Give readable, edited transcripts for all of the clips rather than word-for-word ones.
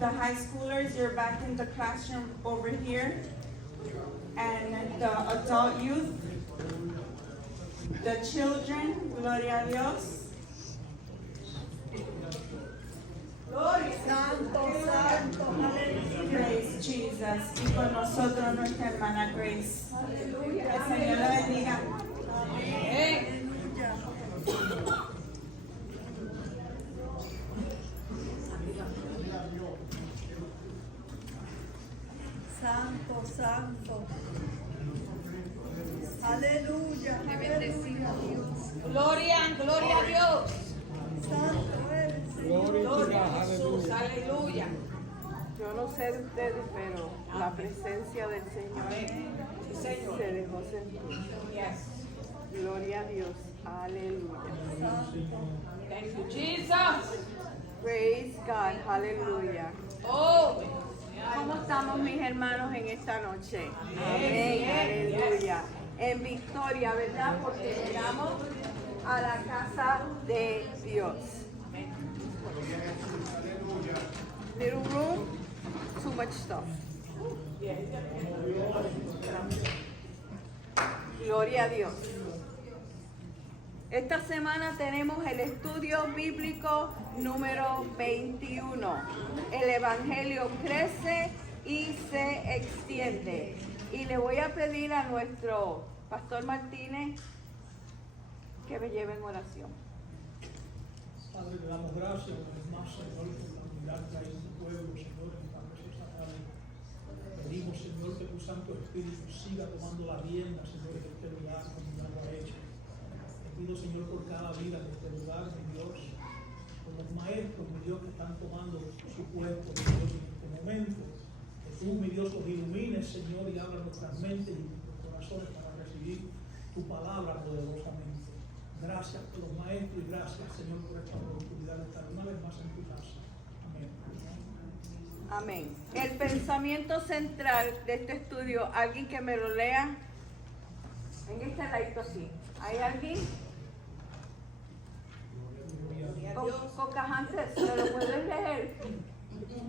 The high schoolers, you're back in the classroom over here. And the adult youth, the children, gloria a Dios. Santo, santo, aleluya. Praise Jesus. Y con nosotros nuestra hermana Grace. Que el Señor la bendiga. Santo, santo. Aleluya. Te bendecimos, Dios. Gloria, gloria a Dios. Santo eres, Señor. Gloria a Jesús, aleluya. Yo no sé de ustedes, pero la presencia del Señor Sí, Señor. se dejó sentir. Yes. Gloria a Dios. Aleluya. Thank you, Jesus. Praise God. Aleluya. Oh, ¿Cómo estamos, mis hermanos, en esta noche? Amén. Aleluya. En victoria, ¿verdad? Porque llegamos a la casa de Dios. Little room, too much stuff. Gloria a Dios. Esta semana tenemos el estudio bíblico número 21. El Evangelio crece y se extiende. Y le voy a pedir a nuestro pastor Martínez que me lleve en oración. Padre, le damos gracias una vez más, Señor, por la unidad que hay en tu pueblo, Señor, en esta preciosa tarde. Pedimos, Señor, que tu Santo Espíritu siga tomando la rienda, Señor, en este lugar, como ya lo ha hecho. Te pido, Señor, por cada vida de este lugar, mi Dios, por los maestros, mi Dios, que están tomando su puesto, mi Dios, en este momento. Que tú, mi Dios, los ilumines, Señor, y abra nuestras mentes y nuestros corazones para recibir tu palabra poderosamente. Gracias por los maestros y gracias, Señor, por esta oportunidad de estar una vez más en tu casa. Amén. Amén. El pensamiento central de este estudio, alguien que me lo lea. En este ladito sí. ¿Hay alguien? Cocajantes, ¿me lo puedes leer?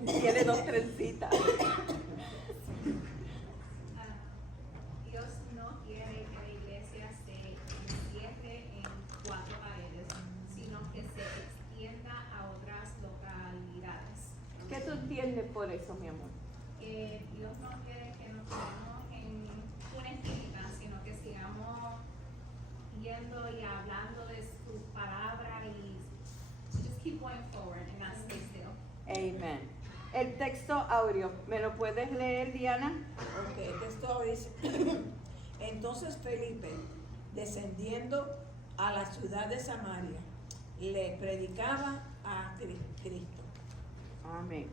Tiene 2 trencitas. Dios no quiere que la iglesia se encierre en 4 paredes, sino que se extienda a otras localidades. ¿Qué tú entiendes por eso, mi amor? Que Dios no quiere que nos quedemos en una esquina, sino que sigamos yendo y hablando de su palabra y just keep going forward and not stay still. Amen. El texto audio, ¿me lo puedes leer, Diana? Ok, el texto dice, entonces Felipe, descendiendo a la ciudad de Samaria, le predicaba a Cristo. Amén.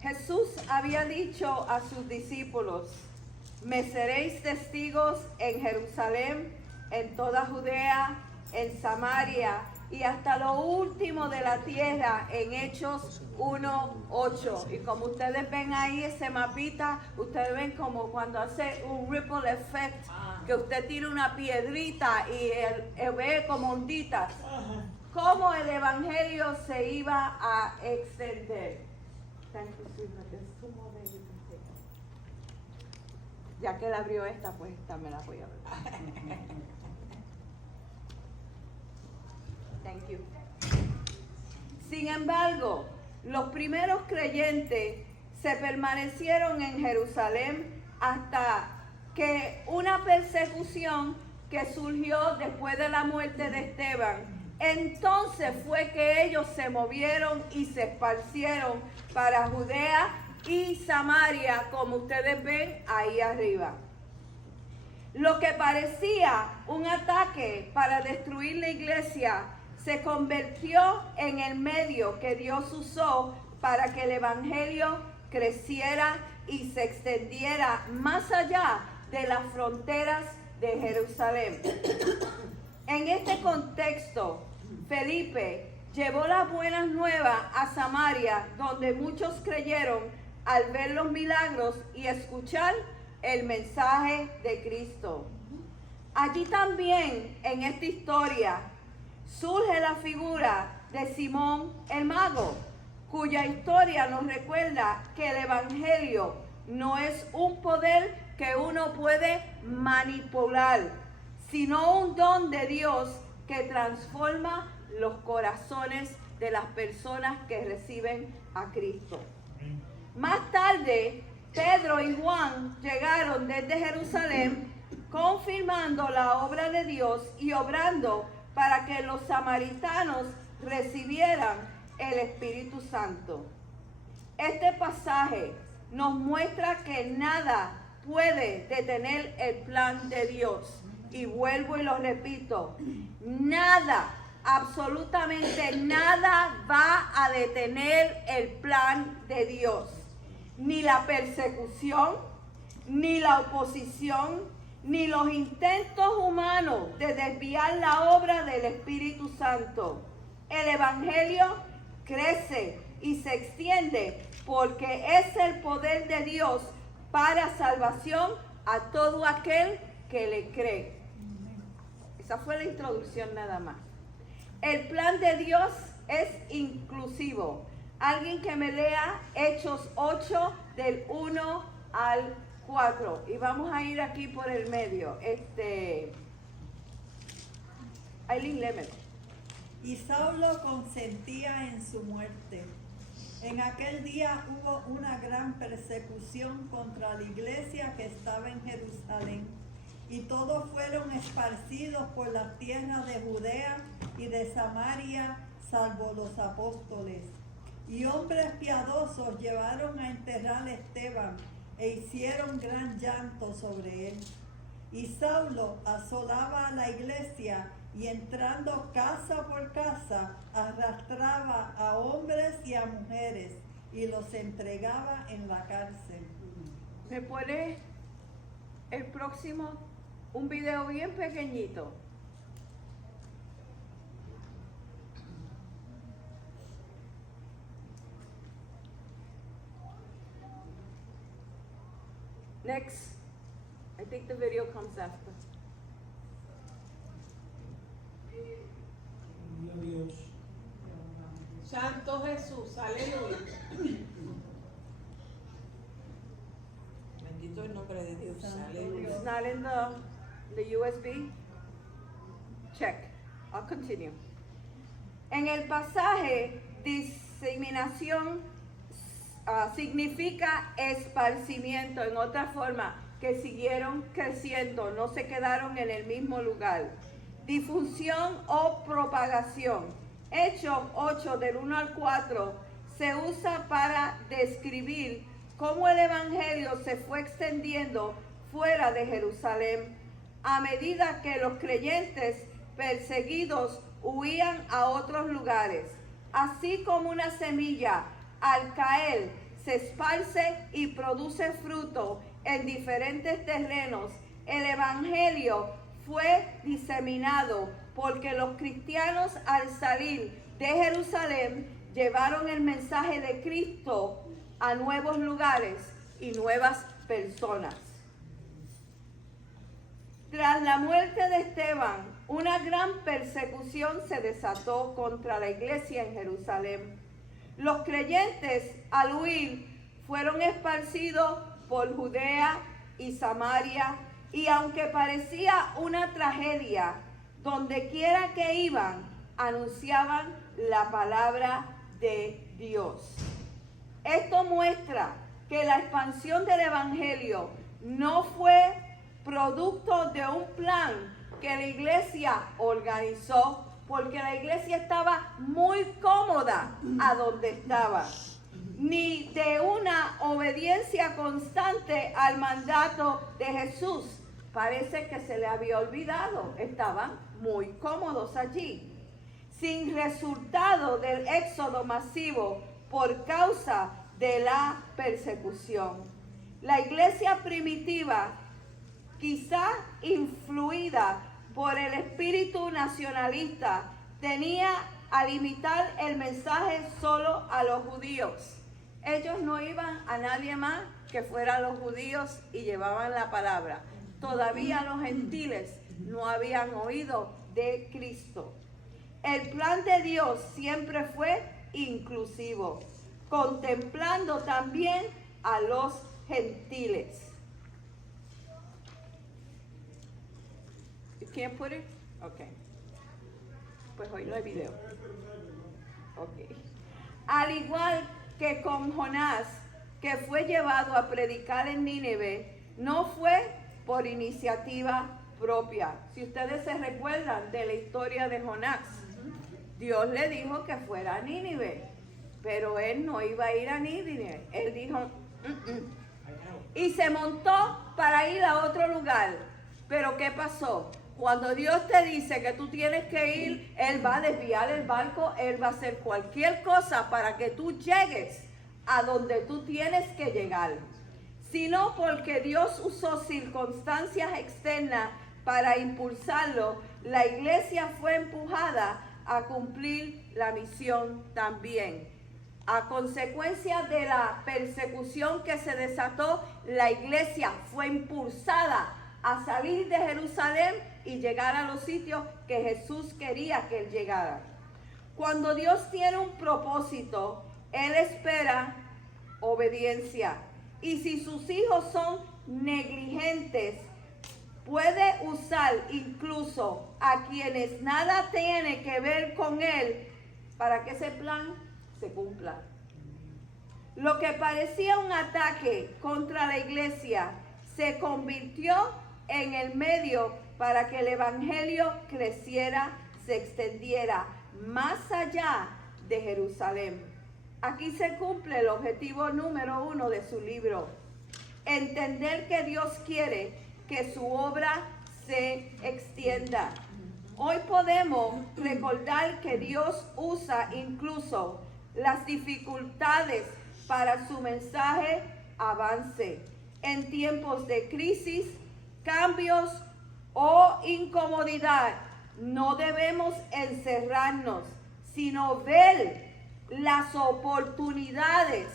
Jesús había dicho a sus discípulos, me seréis testigos en Jerusalén, en toda Judea, en Samaria y hasta lo último de la tierra, en Hechos 1:8. Y como ustedes ven ahí ese mapita, ustedes ven como cuando hace un ripple effect, que usted tira una piedrita y él ve como onditas, cómo el evangelio se iba a extender. Thank you, sweetheart. There's 2 more that you can take. Ya que él abrió esta, pues esta me la voy a ver. Thank you. Sin embargo, los primeros creyentes se permanecieron en Jerusalén hasta que una persecución que surgió después de la muerte de Esteban, entonces fue que ellos se movieron y se esparcieron para Judea y Samaria, como ustedes ven ahí arriba. Lo que parecía un ataque para destruir la iglesia se convirtió en el medio que Dios usó para que el evangelio creciera y se extendiera más allá de las fronteras de Jerusalén. En este contexto, Felipe llevó las buenas nuevas a Samaria, donde muchos creyeron al ver los milagros y escuchar el mensaje de Cristo. Allí también, en esta historia, surge la figura de Simón el mago, cuya historia nos recuerda que el Evangelio no es un poder que uno puede manipular, sino un don de Dios que transforma los corazones de las personas que reciben a Cristo. Más tarde, Pedro y Juan llegaron desde Jerusalén confirmando la obra de Dios y obrando para que los samaritanos recibieran el Espíritu Santo. Este pasaje nos muestra que nada puede detener el plan de Dios. Y vuelvo y lo repito, nada, absolutamente nada va a detener el plan de Dios. Ni la persecución, ni la oposición, ni los intentos humanos de desviar la obra del Espíritu Santo. El Evangelio crece y se extiende porque es el poder de Dios para salvación a todo aquel que le cree. Esa fue la introducción nada más. El plan de Dios es inclusivo. Alguien que me lea Hechos 8 del 1 al 4. Y vamos a ir aquí por el medio. Aileen, lémelo. Y Saulo consentía en su muerte. En aquel día hubo una gran persecución contra la iglesia que estaba en Jerusalén, y todos fueron esparcidos por la tierra de Judea y de Samaria, salvo los apóstoles. Y hombres piadosos llevaron a enterrar a Esteban, e hicieron gran llanto sobre él. Y Saulo asolaba a la iglesia, y entrando casa por casa, arrastraba a hombres y a mujeres, y los entregaba en la cárcel. ¿Me pone el próximo? Un video bien pequeñito. Next. I think the video comes after. Gloria a Dios. Santo Jesús, aleluya. Bendito el nombre de Dios, aleluya. It's not in the USB. Check. I'll continue. En el pasaje, diseminación significa esparcimiento. En otra forma, que siguieron creciendo, no se quedaron en el mismo lugar. Difusión o propagación. Hechos 8 del 1 al 4 se usa para describir cómo el evangelio se fue extendiendo fuera de Jerusalén a medida que los creyentes perseguidos huían a otros lugares. Así como una semilla al caer se esparce y produce fruto en diferentes terrenos, el evangelio fue diseminado porque los cristianos al salir de Jerusalén llevaron el mensaje de Cristo a nuevos lugares y nuevas personas. Tras la muerte de Esteban, una gran persecución se desató contra la iglesia en Jerusalén. Los creyentes al huir fueron esparcidos por Judea y Samaria, y aunque parecía una tragedia, donde quiera que iban, anunciaban la palabra de Dios. Esto muestra que la expansión del evangelio no fue producto de un plan que la iglesia organizó, porque la iglesia estaba muy cómoda a donde estaba, ni de una obediencia constante al mandato de Jesús. Parece que se le había olvidado, estaban muy cómodos allí, sin resultado del éxodo masivo por causa de la persecución. La iglesia primitiva, quizá influida por el espíritu nacionalista, tenía a limitar el mensaje solo a los judíos. Ellos no iban a nadie más que fueran los judíos y llevaban la palabra. Todavía los gentiles no habían oído de Cristo. El plan de Dios siempre fue inclusivo. contemplando también a los gentiles. You can't put it? Okay. Pues hoy no hay video. Okay. Al igual que con Jonás, que fue llevado a predicar en Nínive, no fue por iniciativa propia. Si ustedes se recuerdan de la historia de Jonás, Dios le dijo que fuera a Nínive, pero él no iba a ir a Nínive. Él dijo, y se montó para ir a otro lugar. Pero ¿qué pasó? Cuando Dios te dice que tú tienes que ir, Él va a desviar el barco, Él va a hacer cualquier cosa para que tú llegues a donde tú tienes que llegar. Sino porque Dios usó circunstancias externas para impulsarlo, la iglesia fue empujada a cumplir la misión también. A consecuencia de la persecución que se desató, la iglesia fue impulsada a salir de Jerusalén y llegar a los sitios que Jesús quería que él llegara. Cuando Dios tiene un propósito, Él espera obediencia. Y si sus hijos son negligentes, puede usar incluso a quienes nada tiene que ver con Él para que ese plan se cumpla. Lo que parecía un ataque contra la iglesia se convirtió en el medio para que el evangelio creciera, se extendiera más allá de Jerusalén. Aquí se cumple el objetivo número 1 de su libro: entender que Dios quiere que su obra se extienda. Hoy podemos recordar que Dios usa incluso las dificultades para su mensaje avance. En tiempos de crisis, cambios o incomodidad, no debemos encerrarnos, sino ver las oportunidades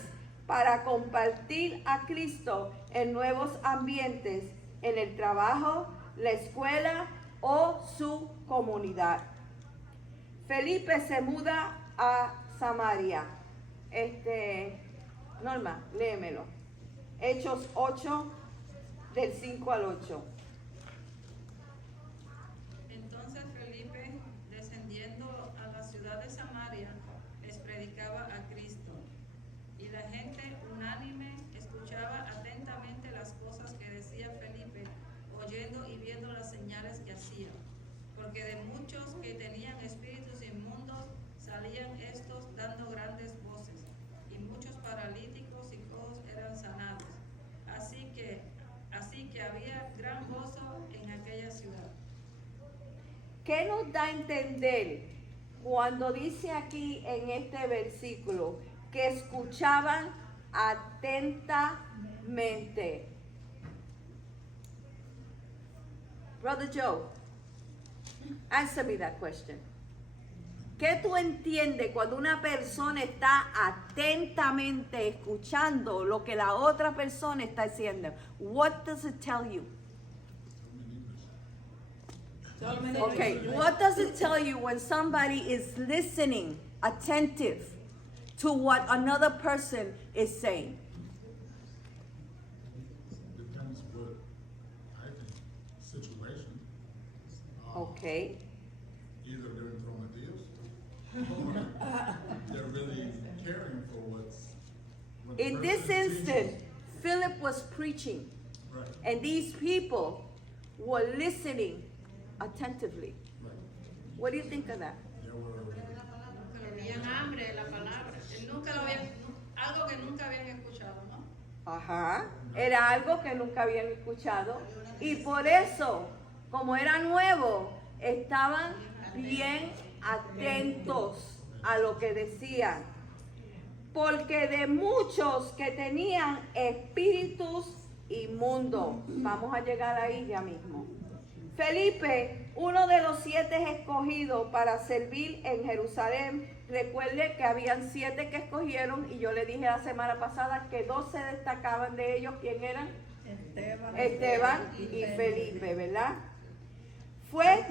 para compartir a Cristo en nuevos ambientes, en el trabajo, la escuela o su comunidad. Felipe se muda a Samaria. Norma, léemelo. Hechos 8, del 5 al 8. Entonces Felipe, descendiendo a la ciudad de Samaria, les predicaba a Cristo, y la gente unánime escuchaba atentamente las cosas que decía Felipe, oyendo y viendo las señales que hacía, porque de muchos que tenían espíritus inmundos salían estos dando grandes voces, y muchos paralíticos y cojos eran sanados. Así que había gran gozo en aquella ciudad. ¿Qué nos da a entender cuando dice aquí en este versículo que escuchaban atentamente? Brother Joe, answer me that question. ¿Qué tú entiendes cuando una persona está atentamente escuchando lo que la otra persona está haciendo? What does it tell you? Okay, what does it tell you when somebody is listening, attentive to what another person is saying? Depends what, I think, situation. Okay. Either they're informativos or they're really caring for what the In person this is teaching. instant, Philip was preaching, Right, and these people were listening attentively. right. What do you think of that? They were, Tenían hambre de la palabra. Algo que nunca habían escuchado, ¿no? Ajá, era algo que nunca habían escuchado y por eso, como era nuevo, estaban bien atentos a lo que decían. Porque de muchos que tenían espíritus inmundos, vamos a llegar ahí ya mismo. Felipe, uno de los 7 escogidos para servir en Jerusalén, recuerde que habían 7 que escogieron y yo le dije la semana pasada que 2 se destacaban de ellos. ¿Quién eran? Esteban y Felipe, ¿verdad? Fue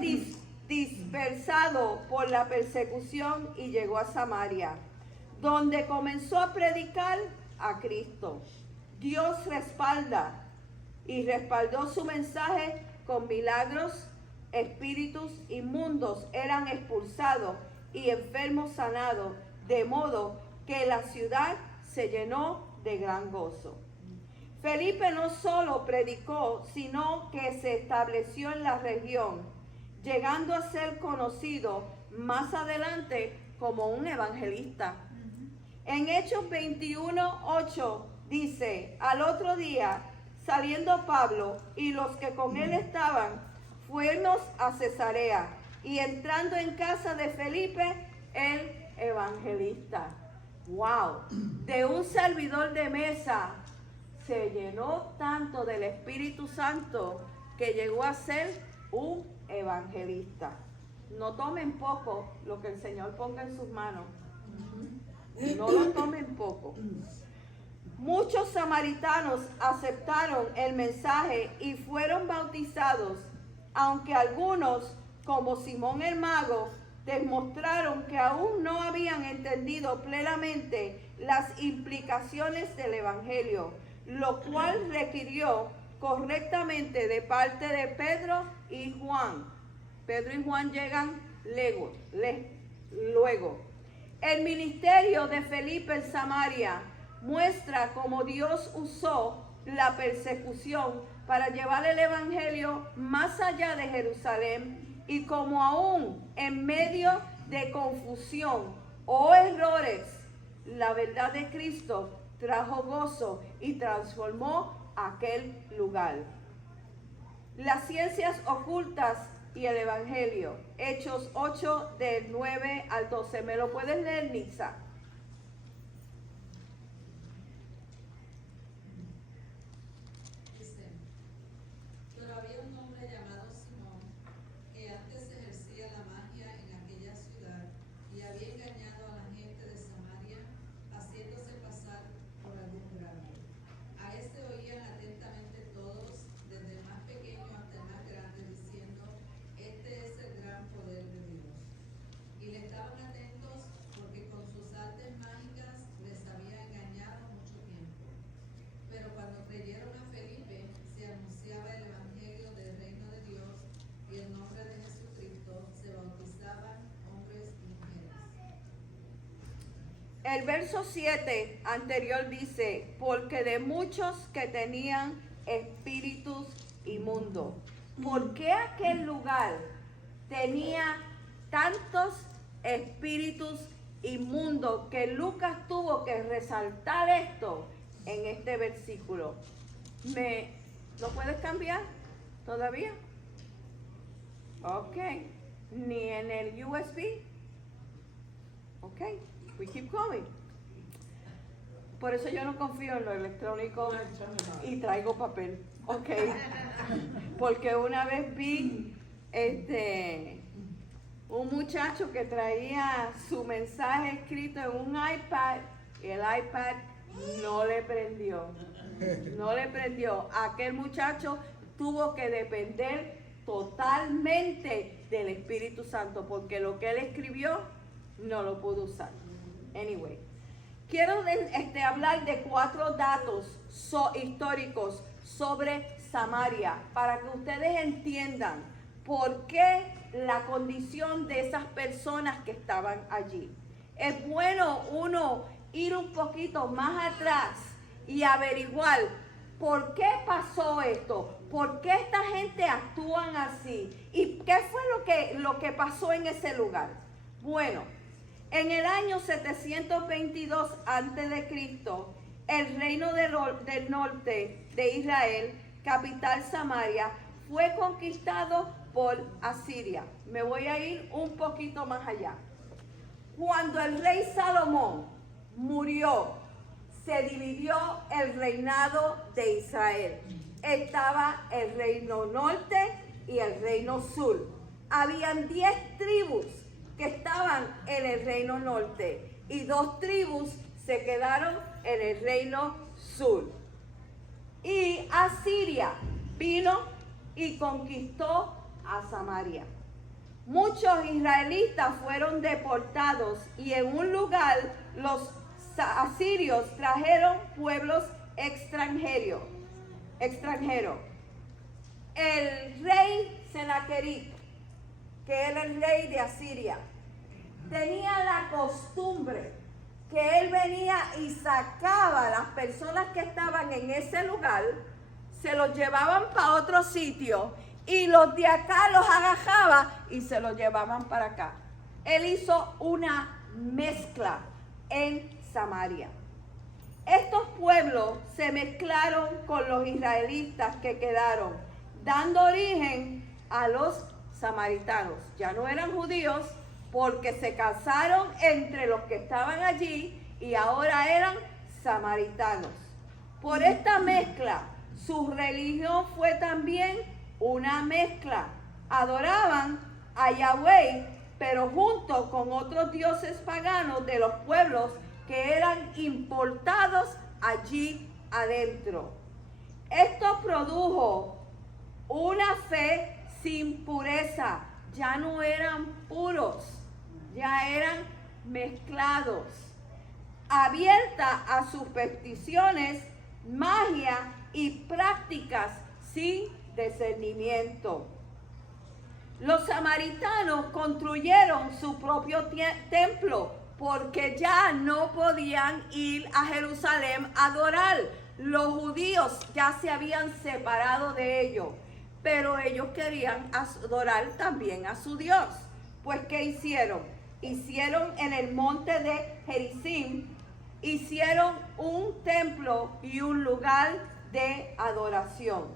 dispersado por la persecución y llegó a Samaria, donde comenzó a predicar a Cristo. Dios respaldó su mensaje con milagros. Espíritus inmundos eran expulsados y enfermos sanados, de modo que la ciudad se llenó de gran gozo. Felipe no solo predicó, sino que se estableció en la región, llegando a ser conocido más adelante como un evangelista. En Hechos 21:8 dice: al otro día, saliendo Pablo y los que con él estaban, fuimos a Cesarea, y entrando en casa de Felipe, el evangelista. ¡Wow! De un servidor de mesa se llenó tanto del Espíritu Santo que llegó a ser un evangelista. No tomen poco lo que el Señor ponga en sus manos. No lo tomen poco. Muchos samaritanos aceptaron el mensaje y fueron bautizados, aunque algunos, como Simón el Mago, demostraron que aún no habían entendido plenamente las implicaciones del Evangelio, lo cual requirió correctamente de parte de Pedro y Juan. Pedro y Juan llegan luego. El ministerio de Felipe en Samaria muestra cómo Dios usó la persecución para llevar el evangelio más allá de Jerusalén, y como aún en medio de confusión o errores, la verdad de Cristo trajo gozo y transformó aquel lugar. Las ciencias ocultas y el evangelio. Hechos 8 del 9 al 12. ¿Me lo puedes leer, Nixa? Pero había un hombre llamado Simón, que antes ejercía la magia en aquella ciudad y había engañado a la gente de Samaria, haciéndose pasar por algún grande. A este oían atentamente todos, desde el más pequeño hasta el más grande, diciendo: este es el gran poder de Dios. Y le estaban atentos porque con sus artes mágicas les había engañado mucho tiempo. Pero cuando creyeron a Felipe, se anunciaba el evangelio del reino de Dios, y en nombre de Jesucristo se bautizaban hombres y mujeres. El verso 7 anterior dice: porque de muchos que tenían espíritus inmundos. ¿Por qué aquel lugar tenía tantos espíritus inmundos que Lucas tuvo que resaltar esto en este versículo? ¿Lo puedes cambiar todavía? Ok. Ni en el USB. Ok. We keep going. Por eso yo no confío en lo electrónico y traigo papel. Ok. Porque una vez vi un muchacho que traía su mensaje escrito en un iPad y el iPad no le prendió. No le prendió. Aquel muchacho tuvo que depender totalmente del Espíritu Santo, porque lo que él escribió no lo pudo usar. Anyway, quiero hablar de 4 datos históricos sobre Samaria para que ustedes entiendan por qué la condición de esas personas que estaban allí. Es bueno uno ir un poquito más atrás y averiguar por qué pasó esto, por qué esta gente actúan así y qué fue lo que pasó en ese lugar. Bueno, en el año 722 a.C., el reino del norte de Israel, capital Samaria, fue conquistado por Asiria. Me voy a ir un poquito más allá. Cuando el rey Salomón murió, se dividió el reinado de Israel. Estaba el reino norte y el reino sur. Habían 10 tribus que estaban en el reino norte y 2 tribus se quedaron en el reino sur. Y Asiria vino y conquistó a Samaria. Muchos israelitas fueron deportados y en un lugar los asirios trajeron pueblos extranjeros. El rey Senaquerib, que era el rey de Asiria, tenía la costumbre que él venía y sacaba a las personas que estaban en ese lugar, se los llevaban para otro sitio y los de acá los agajaba y se los llevaban para acá. Él hizo una mezcla en Samaria. Estos pueblos se mezclaron con los israelitas que quedaron, dando origen a los samaritanos. Ya no eran judíos porque se casaron entre los que estaban allí y ahora eran samaritanos. Por esta mezcla, su religión fue también una mezcla. Adoraban a Yahweh, pero junto con otros dioses paganos de los pueblos que eran importados allí adentro. Esto produjo una fe sin pureza. Ya no eran puros, ya eran mezclados, abierta a supersticiones, magia y prácticas sin discernimiento. Los samaritanos construyeron su propio templo porque ya no podían ir a Jerusalén a adorar. Los judíos ya se habían separado de ellos, pero ellos querían adorar también a su Dios. Pues, ¿qué hicieron? Hicieron en el monte de Gerizim, hicieron un templo y un lugar de adoración.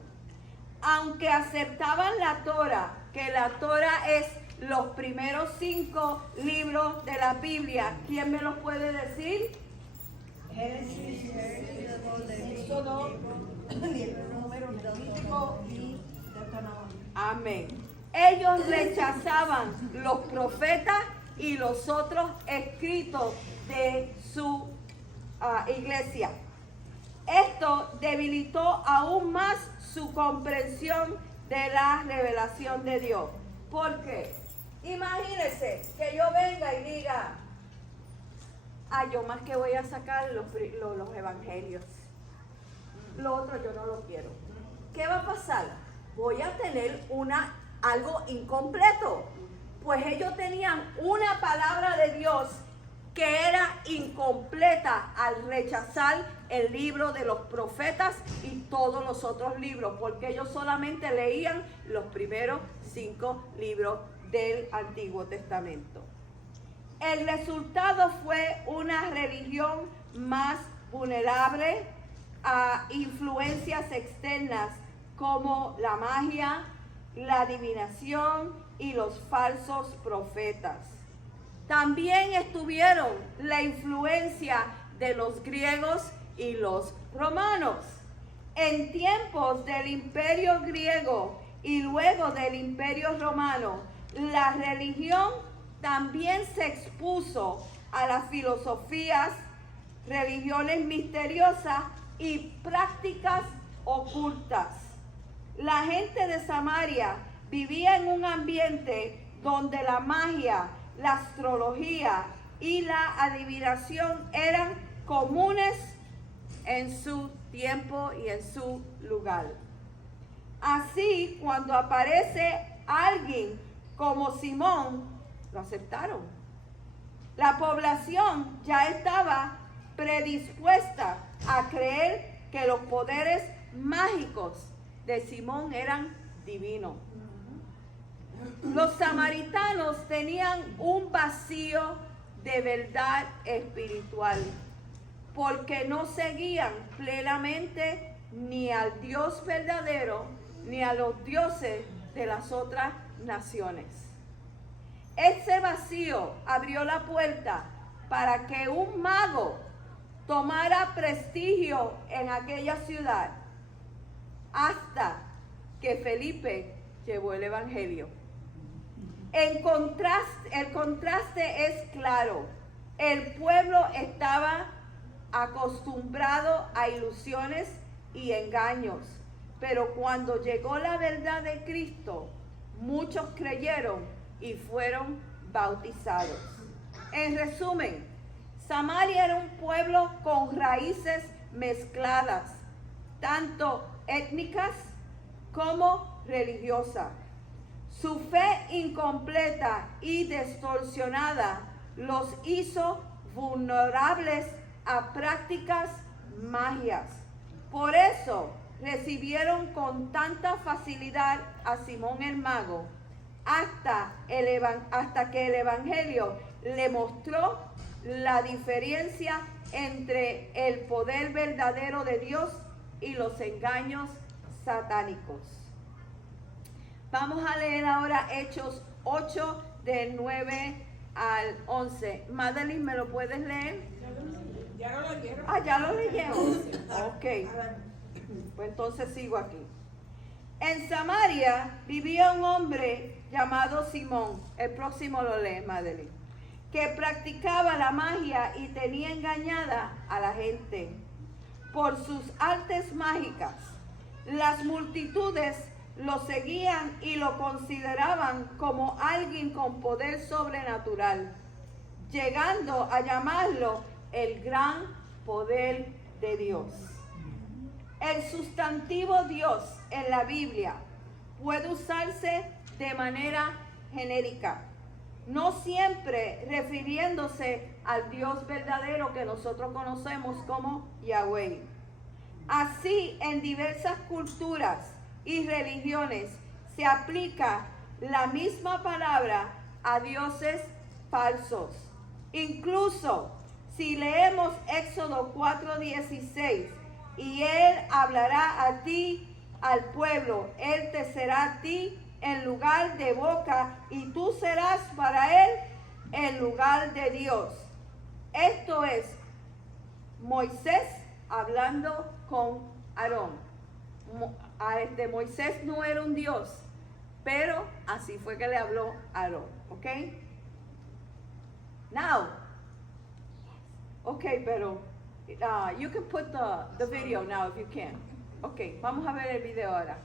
Aunque aceptaban la Torah, que la Torah es los primeros 5 libros de la Biblia, ¿quién me los puede decir? Génesis, Éxodo, Número, Levítico y Deuteronomio. Amén. Ellos rechazaban los profetas y los otros escritos de su iglesia. Esto debilitó aún más su comprensión de la revelación de Dios. Porque imagínense que yo venga y diga, yo más que voy a sacar los evangelios. Lo otro yo no lo quiero. ¿Qué va a pasar? Voy a tener algo incompleto. Pues ellos tenían una palabra de Dios que era incompleta al rechazar el libro de los profetas y todos los otros libros, porque ellos solamente leían los primeros 5 libros del Antiguo Testamento. El resultado fue una religión más vulnerable a influencias externas como la magia, la adivinación y los falsos profetas. También estuvieron la influencia de los griegos y los romanos. En tiempos del Imperio griego y luego del Imperio romano, la religión también se expuso a las filosofías, religiones misteriosas y prácticas ocultas. La gente de Samaria vivía en un ambiente donde la magia, la astrología y la adivinación eran comunes en su tiempo y en su lugar. Así, cuando aparece alguien como Simón, lo aceptaron. La población ya estaba predispuesta a creer que los poderes mágicos de Simón eran divinos. Los samaritanos tenían un vacío de verdad espiritual porque no seguían plenamente ni al Dios verdadero ni a los dioses de las otras naciones. Ese vacío abrió la puerta para que un mago tomara prestigio en aquella ciudad hasta que Felipe llevó el evangelio. El contraste es claro. El pueblo estaba acostumbrado a ilusiones y engaños, pero cuando llegó la verdad de Cristo, muchos creyeron y fueron bautizados. En resumen, Samaria era un pueblo con raíces mezcladas, tanto étnicas como religiosas. Su fe incompleta y distorsionada los hizo vulnerables a prácticas magias. Por eso recibieron con tanta facilidad a Simón el mago, hasta que el Evangelio le mostró la diferencia entre el poder verdadero de Dios y los engaños satánicos. Vamos a leer ahora Hechos 8, del 9 al 11. Madeline, ¿me lo puedes leer? Ya lo leyeron. Ah, ya lo leyeron. Ok. Pues entonces sigo aquí. En Samaria vivía un hombre llamado Simón. El próximo lo lee, Madeline. Que practicaba la magia y tenía engañada a la gente por sus artes mágicas. Las multitudes lo seguían y lo consideraban como alguien con poder sobrenatural, llegando a llamarlo el gran poder de Dios. El sustantivo Dios en la Biblia puede usarse de manera genérica, no siempre refiriéndose al Dios verdadero que nosotros conocemos como Yahweh. Así, en diversas culturas y religiones se aplica la misma palabra a dioses falsos. Incluso si leemos Éxodo 4:16, y él hablará a ti, al pueblo, él te será a ti en lugar de boca, y tú serás para él en lugar de Dios. Esto es Moisés hablando con Aarón. Moisés no era un Dios, pero así fue que le habló a Aarón, ¿ok? Now, okay, pero you can put the video now if you can. Okay, vamos a ver el video ahora.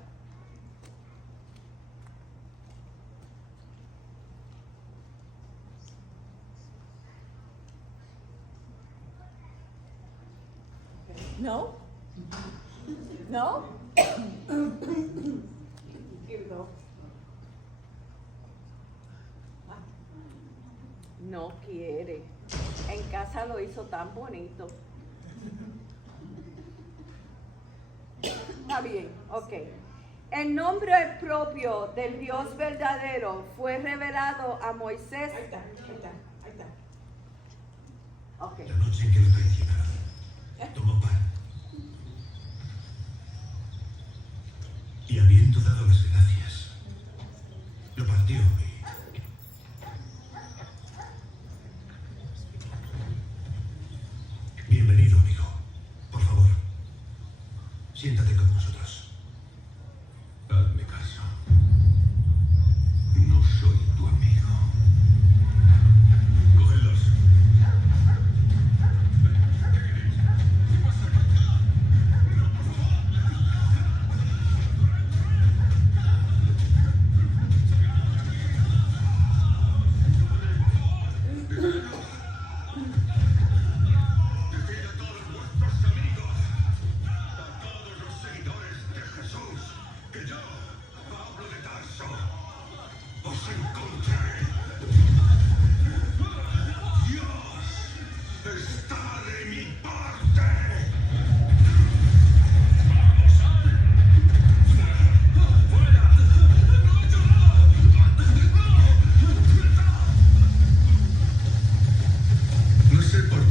No? No? Here we go. No quiere. En casa lo hizo tan bonito. Está bien, ok. El nombre propio del Dios verdadero fue revelado a Moisés. Ahí está, ahí está, ahí está. Ok. La noche en que lo traicionaron, tomó pan y, habiendo dado las gracias, lo partió y... Bienvenido, amigo. Por favor, siéntate con nosotros. Hazme caso. No soy tu amigo. Cógelos.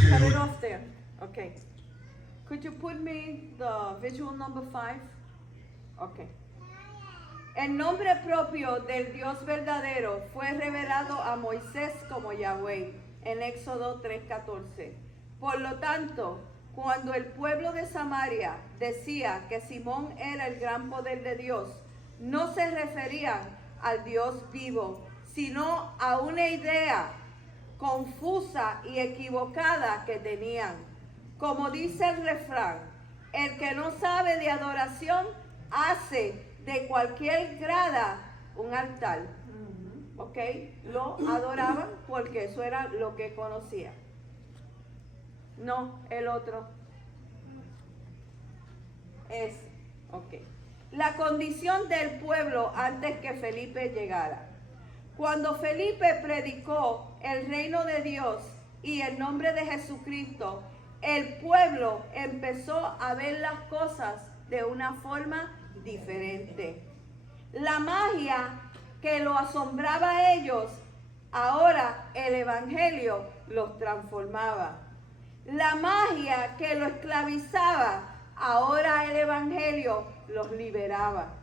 Cut it off there. Okay. Could you put me the visual number 5? Okay. El nombre propio del Dios verdadero fue revelado a Moisés como Yahweh en Éxodo 3:14. Por lo tanto, cuando el pueblo de Samaria decía que Simón era el gran poder de Dios, no se referían al Dios vivo, sino a una idea confusa y equivocada que tenían. Como dice el refrán, el que no sabe de adoración hace de cualquier grada un altar. ¿Ok? Lo adoraban porque eso era lo que conocían. No, el otro. Es, ok. La condición del pueblo antes que Felipe llegara. Cuando Felipe predicó el reino de Dios y el nombre de Jesucristo, el pueblo empezó a ver las cosas de una forma diferente. La magia que lo asombraba a ellos, ahora el evangelio los transformaba. La magia que lo esclavizaba, ahora el evangelio los liberaba.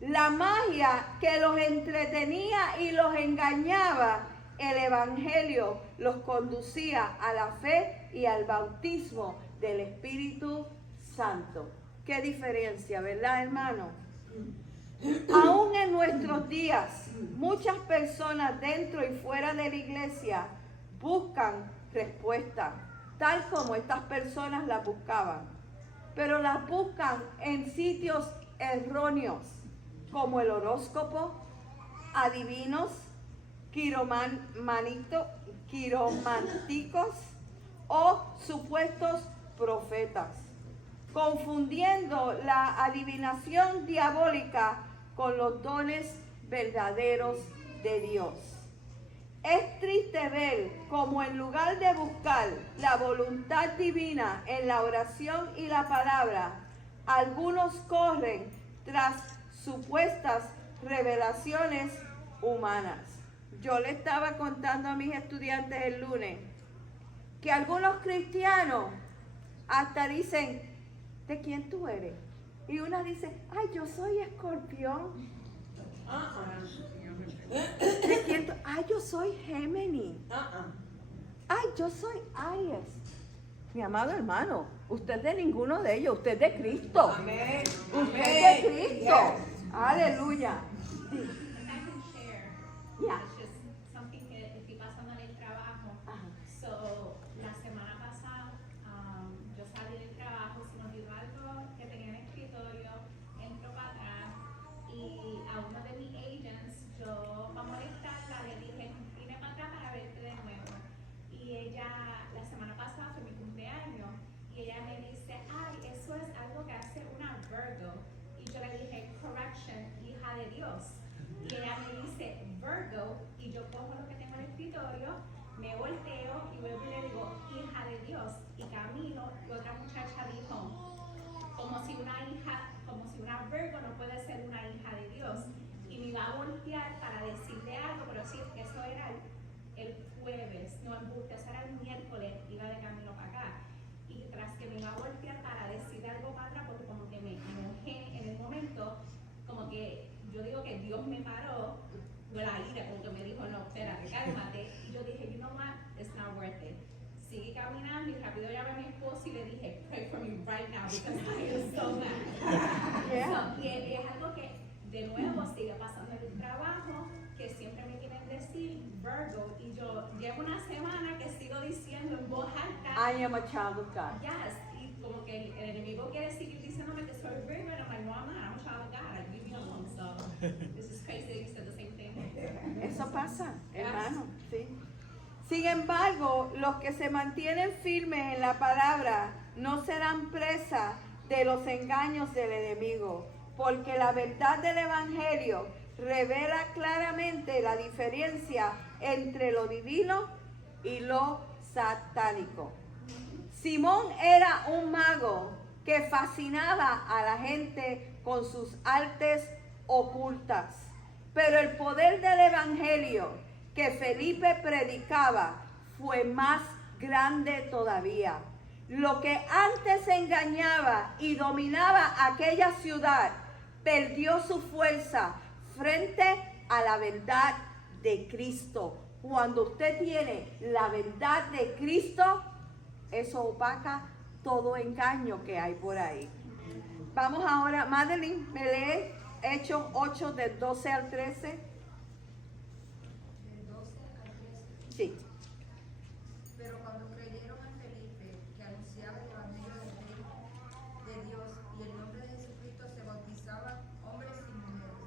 La magia que los entretenía y los engañaba, el evangelio los conducía a la fe y al bautismo del Espíritu Santo. Qué diferencia, ¿verdad, hermano? Aún en nuestros días, muchas personas dentro y fuera de la iglesia buscan respuestas, tal como estas personas las buscaban, pero las buscan en sitios erróneos, como el horóscopo, adivinos, quirománticos o supuestos profetas, confundiendo la adivinación diabólica con los dones verdaderos de Dios. Es triste ver cómo en lugar de buscar la voluntad divina en la oración y la palabra, algunos corren tras supuestas revelaciones humanas. Yo le estaba contando a mis estudiantes el lunes que algunos cristianos hasta dicen, ¿de quién tú eres? Y una dice, ay, yo soy Escorpión. ¿De quién tú? Ay, yo soy Géminis. Ay, yo soy Aries. Mi amado hermano, usted es de ninguno de ellos, usted es de Cristo. Amén. Usted es de Cristo. Aleluya. Sí. I can share. Yeah. It's just something que estoy pasando en el trabajo. Ajá. So, la semana pasada, yo salí del trabajo, se me olvidó algo que tenía en el escritorio, entro para atrás y a uno de mis agents, yo para molestarla le dije, vine para atrás para verte de nuevo. Y ella, la semana pasada fue mi cumpleaños, y ella me dice, ay, eso es algo que hace una Virgo. Y yo le dije, correction, hija de Dios. Y ella me dice, Virgo, y yo cojo lo que tengo en el escritorio, me volteo y vuelvo y le digo, hija de Dios. Y camino, y otra muchacha dijo, como si una Virgo no puede ser una hija de Dios. Y me iba a voltear para decirle algo, pero sí, eso era el jueves, no embuste, eso era el miércoles, iba de camino para acá. Y tras que me iba a voltear para decirle algo para atrás, porque como que me enojé en el momento, como que yo digo que Dios me paró de la ira, como que me dijo, no, espérate, cálmate. Y yo dije, you know what, it's not worth it. Sigue caminando y rápido llamé a mi esposo y le dije, pray for me right now because I am so mad. Yeah. So, y es algo que de nuevo sigue pasando en el trabajo, que siempre me quieren decir Virgo, y yo llevo una semana que sigo diciendo en voz alta, I am a child of God. yes, y como que el enemigo quiere seguir diciéndome que soy Virgo, and I'm like, no, I'm not, I'm a child of God, like, leave me alone. So, this is crazy that you said the same thing. Eso pasa, hermano, sí. Sin embargo, los que se mantienen firmes en la palabra no serán presa de los engaños del enemigo, porque la verdad del evangelio revela claramente la diferencia entre lo divino y lo satánico. Simón era un mago que fascinaba a la gente con sus artes ocultas, pero el poder del evangelio que Felipe predicaba fue más grande todavía. Lo que antes engañaba y dominaba aquella ciudad perdió su fuerza frente a la verdad de Cristo. Cuando usted tiene la verdad de Cristo, eso opaca todo engaño que hay por ahí. Vamos ahora, Madeline, me lee Hechos 8 del 12 al 13. Sí. Pero cuando creyeron en Felipe, que anunciaba el evangelio del reino de Dios y el nombre de Jesucristo, se bautizaban hombres y mujeres.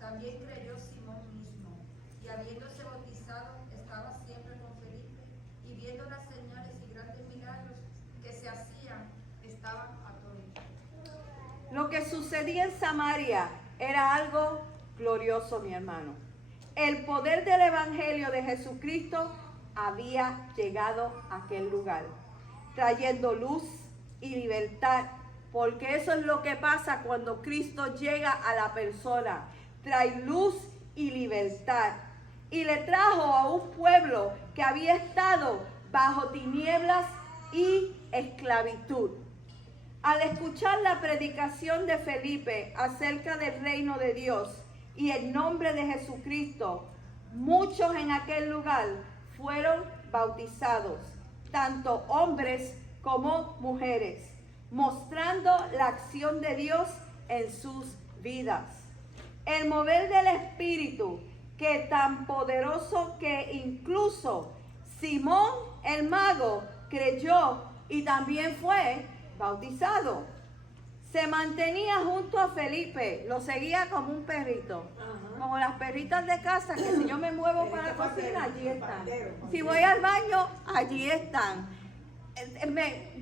También creyó Simón mismo, y habiéndose bautizado, estaba siempre con Felipe, y viendo las señales y grandes milagros Lo que sucedía en Samaria era algo glorioso, mi hermano. El poder del Evangelio de Jesucristo había llegado a aquel lugar, trayendo luz y libertad, porque eso es lo que pasa cuando Cristo llega a la persona. Trae luz y libertad. Y le trajo a un pueblo que había estado bajo tinieblas y esclavitud. Al escuchar la predicación de Felipe acerca del reino de Dios y el nombre de Jesucristo, muchos en aquel lugar fueron bautizados, tanto hombres como mujeres, mostrando la acción de Dios en sus vidas. El mover del Espíritu, que tan poderoso que incluso Simón el mago creyó y también fue bautizado. Se mantenía junto a Felipe, lo seguía como un perrito, como las perritas de casa, que si yo me muevo para la cocina, allí están. Si voy al baño, allí están.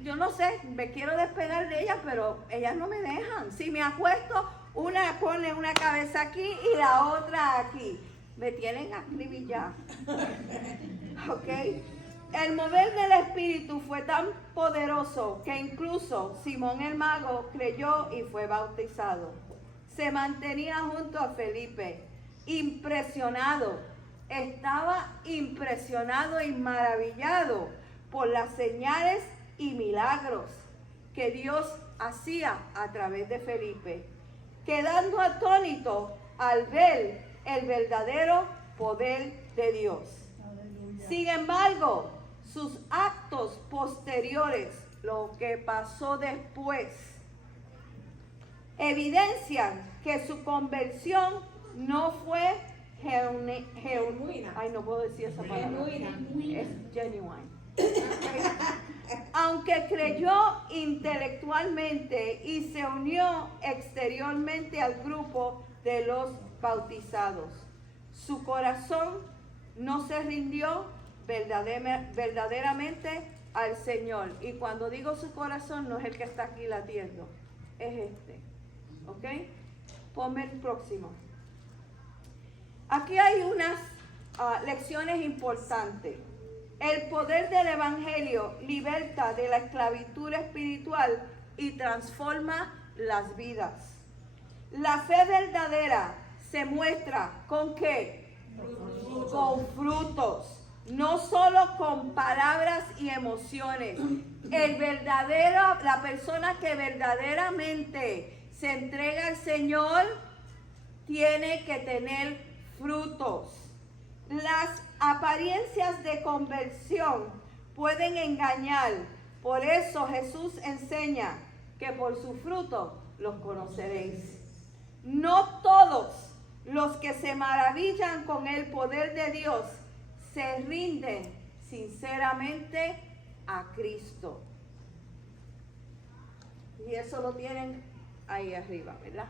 Yo no sé, me quiero despegar de ellas, pero ellas no me dejan. Si me acuesto, una pone una cabeza aquí y la otra aquí. Me tienen acribillada. ¿Ok? El mover del Espíritu fue tan poderoso que incluso Simón el mago creyó y fue bautizado. Se mantenía junto a Felipe, impresionado. Estaba impresionado y maravillado por las señales y milagros que Dios hacía a través de Felipe, quedando atónito al ver el verdadero poder de Dios. Sin embargo, sus actos posteriores, lo que pasó después, evidencian que su conversión no fue genuina. Ay, no puedo decir esa palabra. Es genuine. Aunque creyó intelectualmente y se unió exteriormente al grupo de los bautizados, su corazón no se rindió verdaderamente al Señor. Y cuando digo su corazón, no es el que está aquí latiendo, es este. ¿Ok? Ponme el próximo. Aquí hay unas lecciones importantes. El poder del Evangelio liberta de la esclavitud espiritual y transforma las vidas. La fe verdadera se muestra ¿con qué? Con frutos, no solo con palabras y emociones. La persona que verdaderamente se entrega al Señor tiene que tener frutos. Las apariencias de conversión pueden engañar. Por eso Jesús enseña que por su fruto los conoceréis. No todos los que se maravillan con el poder de Dios se rinden sinceramente a Cristo. Y eso lo tienen ahí arriba, ¿verdad?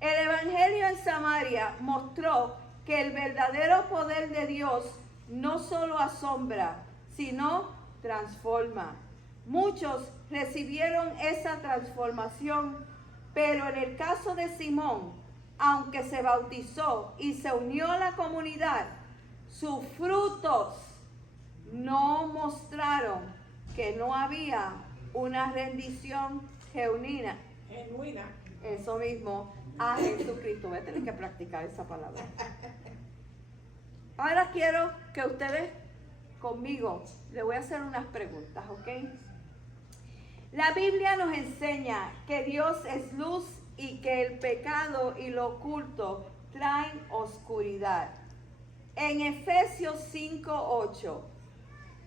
El Evangelio en Samaria mostró que el verdadero poder de Dios no solo asombra, sino transforma. Muchos recibieron esa transformación, pero en el caso de Simón, aunque se bautizó y se unió a la comunidad, sus frutos no mostraron que no había una rendición genuina. Eso mismo, a Jesucristo. Voy a tener que practicar esa palabra. Ahora quiero que ustedes conmigo, le voy a hacer unas preguntas, ¿ok? La Biblia nos enseña que Dios es luz y que el pecado y lo oculto traen oscuridad. En Efesios 5:8,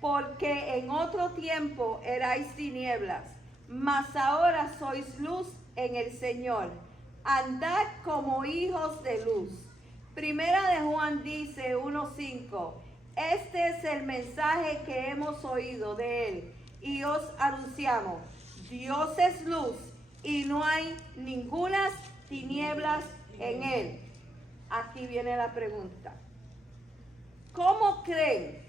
porque en otro tiempo erais tinieblas, mas ahora sois luz en el Señor. Andad como hijos de luz. Primera de Juan dice 1:5, este es el mensaje que hemos oído de él y os anunciamos. Dios es luz y no hay ningunas tinieblas en él. Aquí viene la pregunta. ¿Cómo creen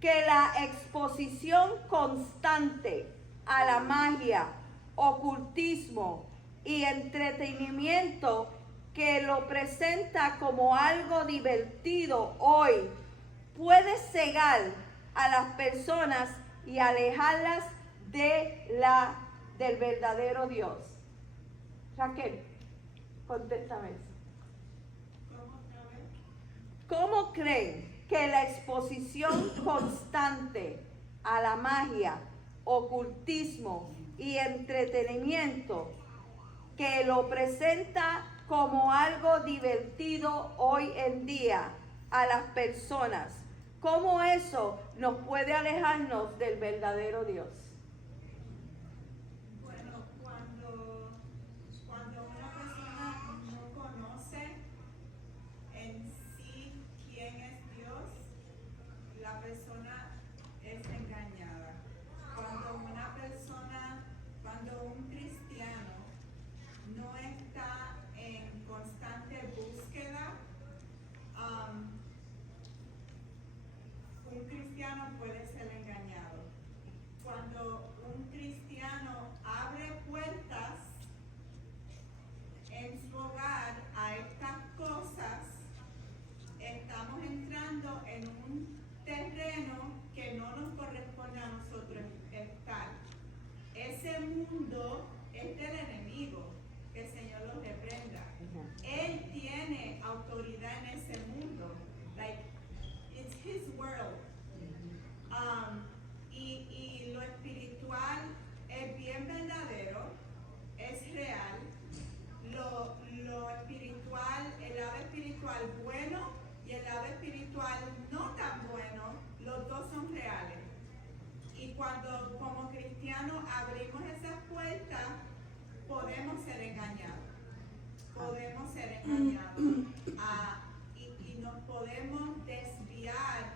que la exposición constante a la magia, ocultismo, y entretenimiento que lo presenta como algo divertido hoy puede cegar a las personas y alejarlas del verdadero Dios. Raquel, contéstame eso. ¿Cómo creen que la exposición constante a la magia, ocultismo y entretenimiento que lo presenta como algo divertido hoy en día a las personas, cómo eso nos puede alejarnos del verdadero Dios? Bueno, cuando una persona no conoce en sí quién es Dios, la persona es engañada. Cuando un cristiano no está en constante búsqueda, un cristiano puede ser engañado. Cuando un cristiano abre puertas en su hogar a estas cosas, estamos entrando en un terreno que no nos corresponde a nosotros estar. Ese mundo es del enemigo, que el Señor los reprenda. Él tiene autoridad en ese mundo. Like, it's his world. Y lo espiritual es bien verdadero, es real. Lo espiritual, el lado espiritual bueno y el lado espiritual no tan bueno, los dos son reales. Y cuando como cristianos abrimos esas puertas, podemos ser engañados. Podemos ser engañados. Y nos podemos desviar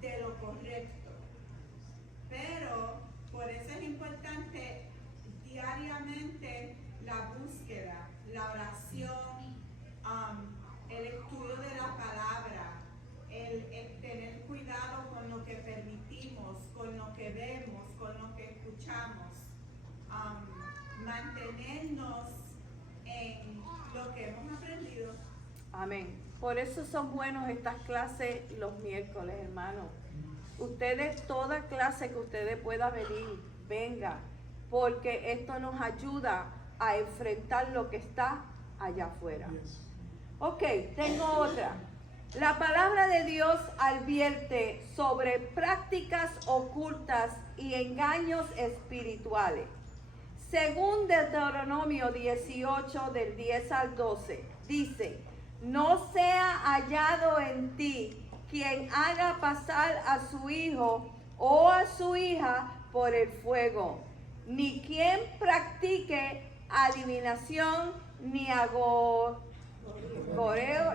de lo correcto. Pero por eso es importante diariamente la búsqueda, la oración, el estudio de la palabra, el tener cuidado con lo que permitimos, con lo que vemos, con lo que escuchamos, mantenernos en lo que hemos aprendido. Amén. Por eso son buenos estas clases los miércoles, hermanos. Ustedes, toda clase que ustedes puedan venir, venga, porque esto nos ayuda a enfrentar lo que está allá afuera. Ok, tengo otra. La palabra de Dios advierte sobre prácticas ocultas y engaños espirituales. Según Deuteronomio 18, del 10 al 12, dice: no sea hallado en ti quien haga pasar a su hijo o a su hija por el fuego, ni quien practique adivinación, ni agoreo,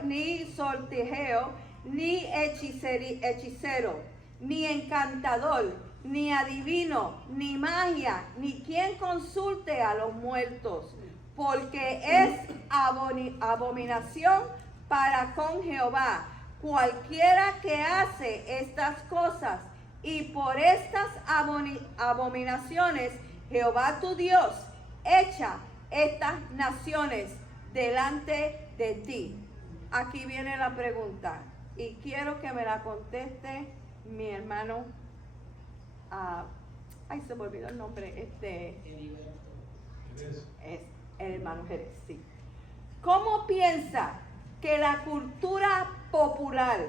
ni sortijeo, ni hechicero, ni encantador, ni adivino, ni magia, ni quien consulte a los muertos, porque es abominación para con Jehová cualquiera que hace estas cosas, y por estas abominaciones Jehová tu Dios echa estas naciones delante de ti. Aquí viene la pregunta y quiero que me la conteste mi hermano. Ay, se me olvidó el nombre. Es el hermano Jerez, sí. ¿Cómo piensa que la cultura popular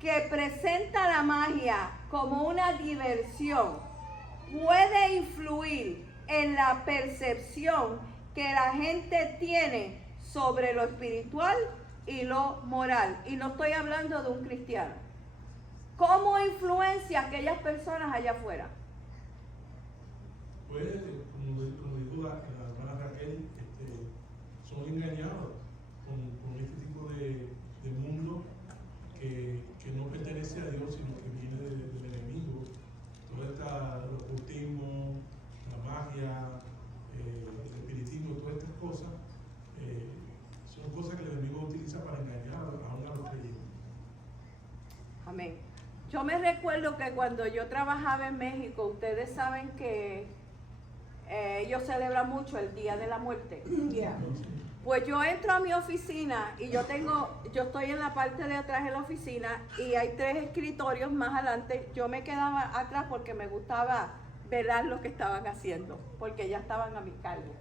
que presenta la magia como una diversión puede influir en la percepción que la gente tiene sobre lo espiritual y lo moral? Y no estoy hablando de un cristiano. ¿Cómo influencia a aquellas personas allá afuera? Pues, como dijo la hermana Raquel, son engañados con este tipo de mundo que no pertenece a Dios, sino que viene del enemigo. Todo el ocultismo, la magia, el espiritismo, todas estas cosas, son cosas que el enemigo utiliza para engañar aún a los creyentes. Amén. Yo me recuerdo que cuando yo trabajaba en México, ustedes saben que ellos celebran mucho el Día de la Muerte. Yeah. Pues yo entro a mi oficina y yo estoy en la parte de atrás de la oficina y hay 3 escritorios más adelante. Yo me quedaba atrás porque me gustaba velar lo que estaban haciendo, porque ya estaban a mi cargo.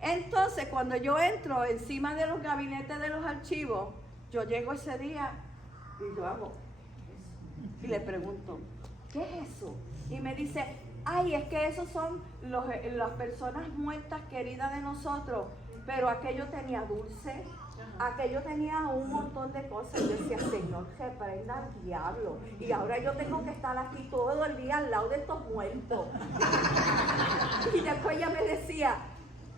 Entonces, cuando yo entro encima de los gabinetes de los archivos, yo llego ese día y yo hago eso. Y le pregunto, ¿qué es eso? Y me dice, ay, es que esos son las personas muertas queridas de nosotros. Pero aquello tenía dulce, aquello tenía un montón de cosas. Yo decía, Señor, que prenda al diablo. Y ahora yo tengo que estar aquí todo el día al lado de estos muertos. Y después ella me decía,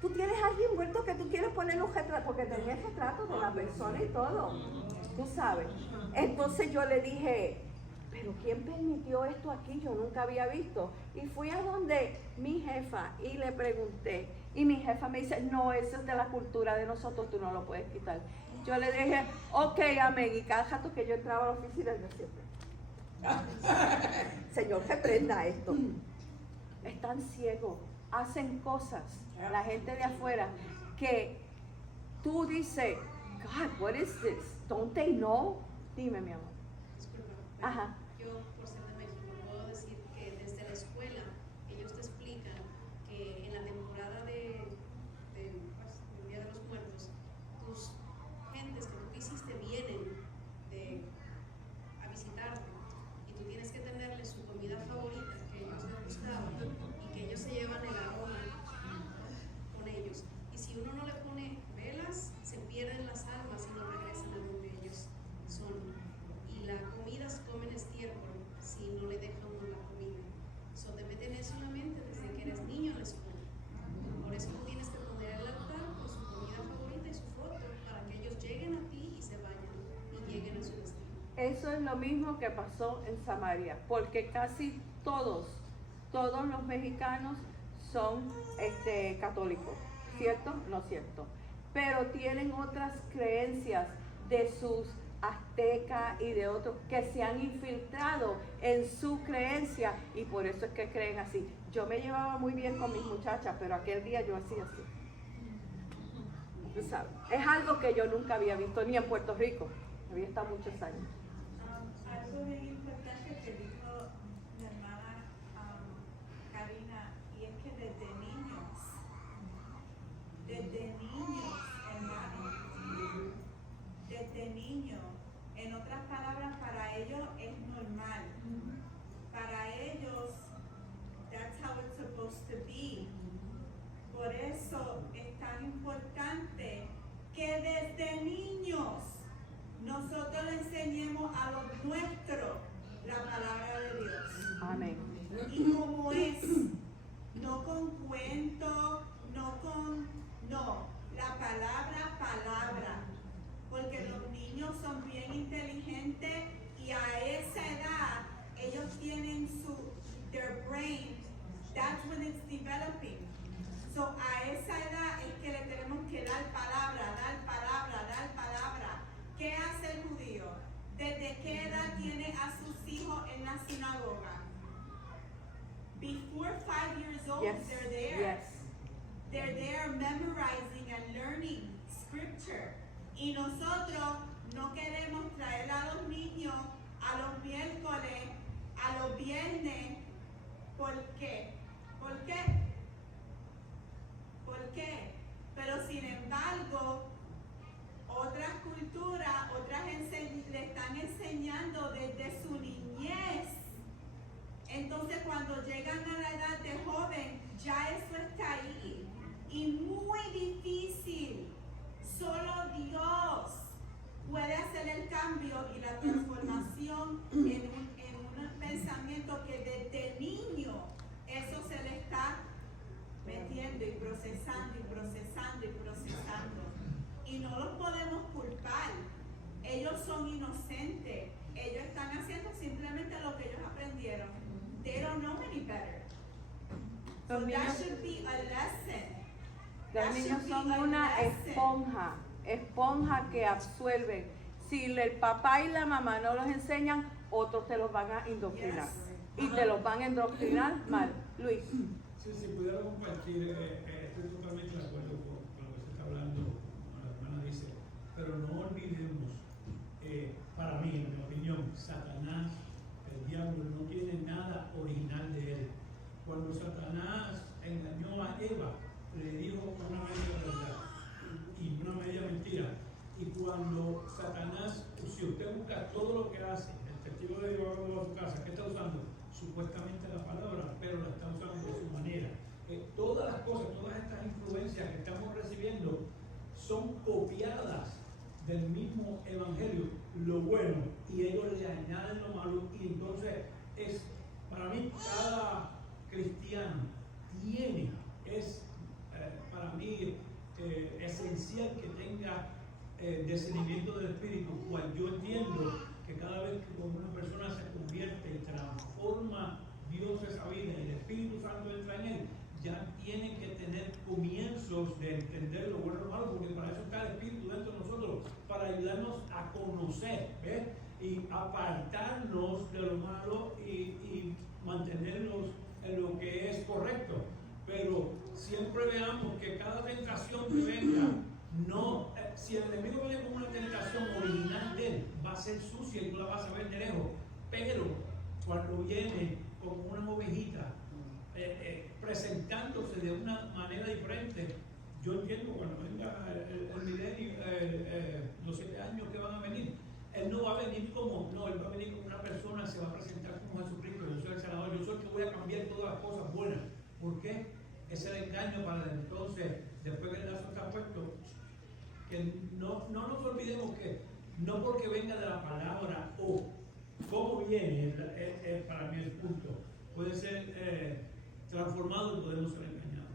¿tú tienes a alguien muerto que tú quieres poner un retrato? Porque tenía el retrato de la persona y todo, tú sabes. Entonces yo le dije, ¿pero quién permitió esto aquí? Yo nunca había visto. Y fui a donde mi jefa y le pregunté. Y mi jefa me dice, no, eso es de la cultura de nosotros, tú no lo puedes quitar. Yo le dije, ok, amén. Y cada rato que yo entraba a la oficina, yo siempre, Señor, reprenda esto. Están ciegos, hacen cosas, la gente de afuera, que tú dices, God, what is this? Don't they know? Dime, mi amor. Disculpa, Ajá. yo por ser de México puedo decir que desde la escuela ellos te explican que en la temporada del Día de los Muertos, tus gentes que tú hiciste vienen a visitarte y tú tienes que tenerles su comida favorita que ellos les gustaba y que ellos se llevan el aroma con ellos. Y si uno no le pone velas, se pierden las almas y no regresan a donde ellos son. Y la comida se come en estiércol si no le dejan uno la comida. So debe tener eso en la mente desde que eres niño en la escuela. Por eso tú tienes que poner el altar con su comida favorita y su foto para que ellos lleguen a ti y se vayan y lleguen a su destino. Eso es lo mismo que pasó en Samaria, porque casi todos los mexicanos son católicos, ¿cierto? No cierto, pero tienen otras creencias de sus aztecas y de otros que se han infiltrado en su creencia y por eso es que creen así. Yo me llevaba muy bien con mis muchachas, pero aquel día yo hacía así. Tú sabes, es algo que yo nunca había visto ni en Puerto Rico, había estado muchos años. Algo bien importante que dijo mi hermana Karina, y es que desde niños, hermano, desde niños, en otras palabras, para ellos es normal. Para ellos, that's how it's supposed to be. Por eso es tan importante que desde niños nosotros le enseñemos a los nuestros la palabra de Dios. Amén. Y como es, no con cuentos, no, la palabra. Porque los niños son bien inteligentes y a esa edad ellos tienen their brain, that's when it's developing. So a esa edad es que le tenemos que dar palabra. ¿Qué hace el judío? ¿Desde qué edad tiene a sus hijos en la sinagoga? Before 5 years old, Yes. they're there. Yes. They're there memorizing and learning scripture. Y nosotros no queremos traer a los niños a los miércoles, a los viernes. ¿Por qué? ¿Por qué? Pero sin embargo, otras culturas, le están enseñando desde su niñez. Entonces cuando llegan a la edad de joven, ya eso está ahí. Y muy difícil. Solo Dios puede hacer el cambio y la transformación en un pensamiento que desde niño eso se le está metiendo y procesando. Y no los podemos culpar. Ellos son inocentes. Ellos están haciendo simplemente lo que ellos aprendieron. They don't know any better. So that should be a lesson. Los niños son una esponja que absuelven. Si el papá y la mamá no los enseñan, otros te los van a indoctrinar. Y te los van a indoctrinar mal. Luis. Si pudiera compartir, estoy totalmente de acuerdo con lo que se está hablando, como la hermana dice, pero no olvidemos, para mí, en mi opinión, Satanás, el diablo, no tiene nada original de él. Cuando Satanás engañó a Eva, le dijo una media verdad y una media mentira. Y cuando Satanás, si usted busca todo lo que hace, el testigo de Jehová cuando va a su casa, ¿qué está usando? Supuestamente la palabra, pero la está usando de su manera. Todas las cosas, todas estas influencias que estamos recibiendo son copiadas del mismo evangelio, lo bueno, y ellos le añaden lo malo, y entonces es, para mí, cada cristiano para mí esencial que tenga discernimiento del Espíritu, cual yo entiendo que cada vez que una persona se convierte y transforma Dios esa vida y el Espíritu Santo entra en él, ya tiene que tener comienzos de entender lo bueno y lo malo, porque para eso está el Espíritu dentro de nosotros, para ayudarnos a conocer, ¿ves? Y apartarnos de lo malo y mantenernos en lo que es correcto. Pero siempre veamos que cada tentación que venga, no, si el enemigo viene con una tentación original de él, va a ser sucia y tú la vas a ver de lejos. Pero cuando viene como una ovejita, presentándose de una manera diferente, yo entiendo cuando venga el milenio, los 7 años que van a venir, él no va a venir como, no, él va a venir como una persona, se va a presentar como Jesucristo, yo soy el Salvador, yo soy el que voy a cambiar todas las cosas buenas. ¿Por qué? Es el engaño para entonces, después que el lazo está puesto, que no nos olvidemos que no porque venga de la palabra o cómo viene, para mí el punto, puede ser transformado y podemos ser engañados.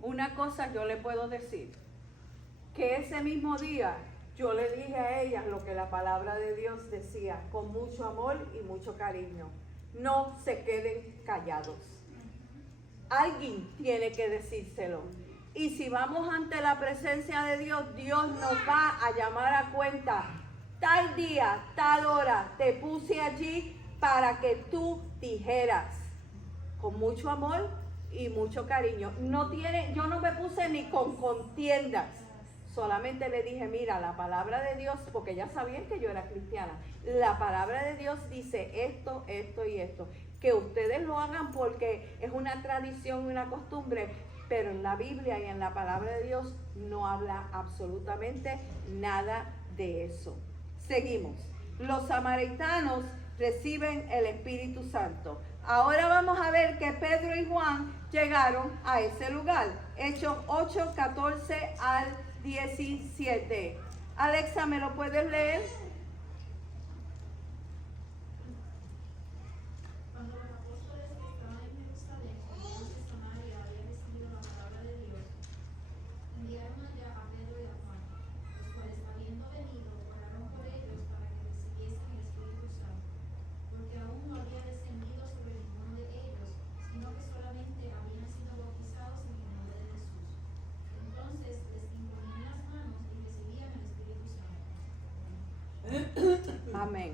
Una cosa yo le puedo decir, que ese mismo día yo le dije a ellas lo que la palabra de Dios decía, con mucho amor y mucho cariño. No se queden callados. Alguien tiene que decírselo. Y si vamos ante la presencia de Dios, Dios nos va a llamar a cuenta. Tal día, tal hora, te puse allí para que tú dijeras. Con mucho amor y mucho cariño. Yo no me puse ni con contiendas. Solamente le dije, mira, la palabra de Dios, porque ya sabían que yo era cristiana, la palabra de Dios dice esto, esto y esto. Que ustedes lo hagan porque es una tradición y una costumbre, pero en la Biblia y en la palabra de Dios no habla absolutamente nada de eso. Seguimos. Los samaritanos reciben el Espíritu Santo. Ahora vamos a ver que Pedro y Juan llegaron a ese lugar. Hechos 8, 14 al 17. Alexa, ¿me lo puedes leer? Cuando los apóstoles que estaban en Jerusalén, entonces Samaria había recibido la palabra de Dios, enviaron allá a Pedro y a Juan, los cuales habiendo venido, oraron por ellos para que recibiesen el Espíritu Santo, porque aún no había descendido sobre ninguno de ellos, sino que solamente habían sido bautizados en el nombre de Jesús. Entonces les imponían las manos y recibían el Espíritu Santo. Amén.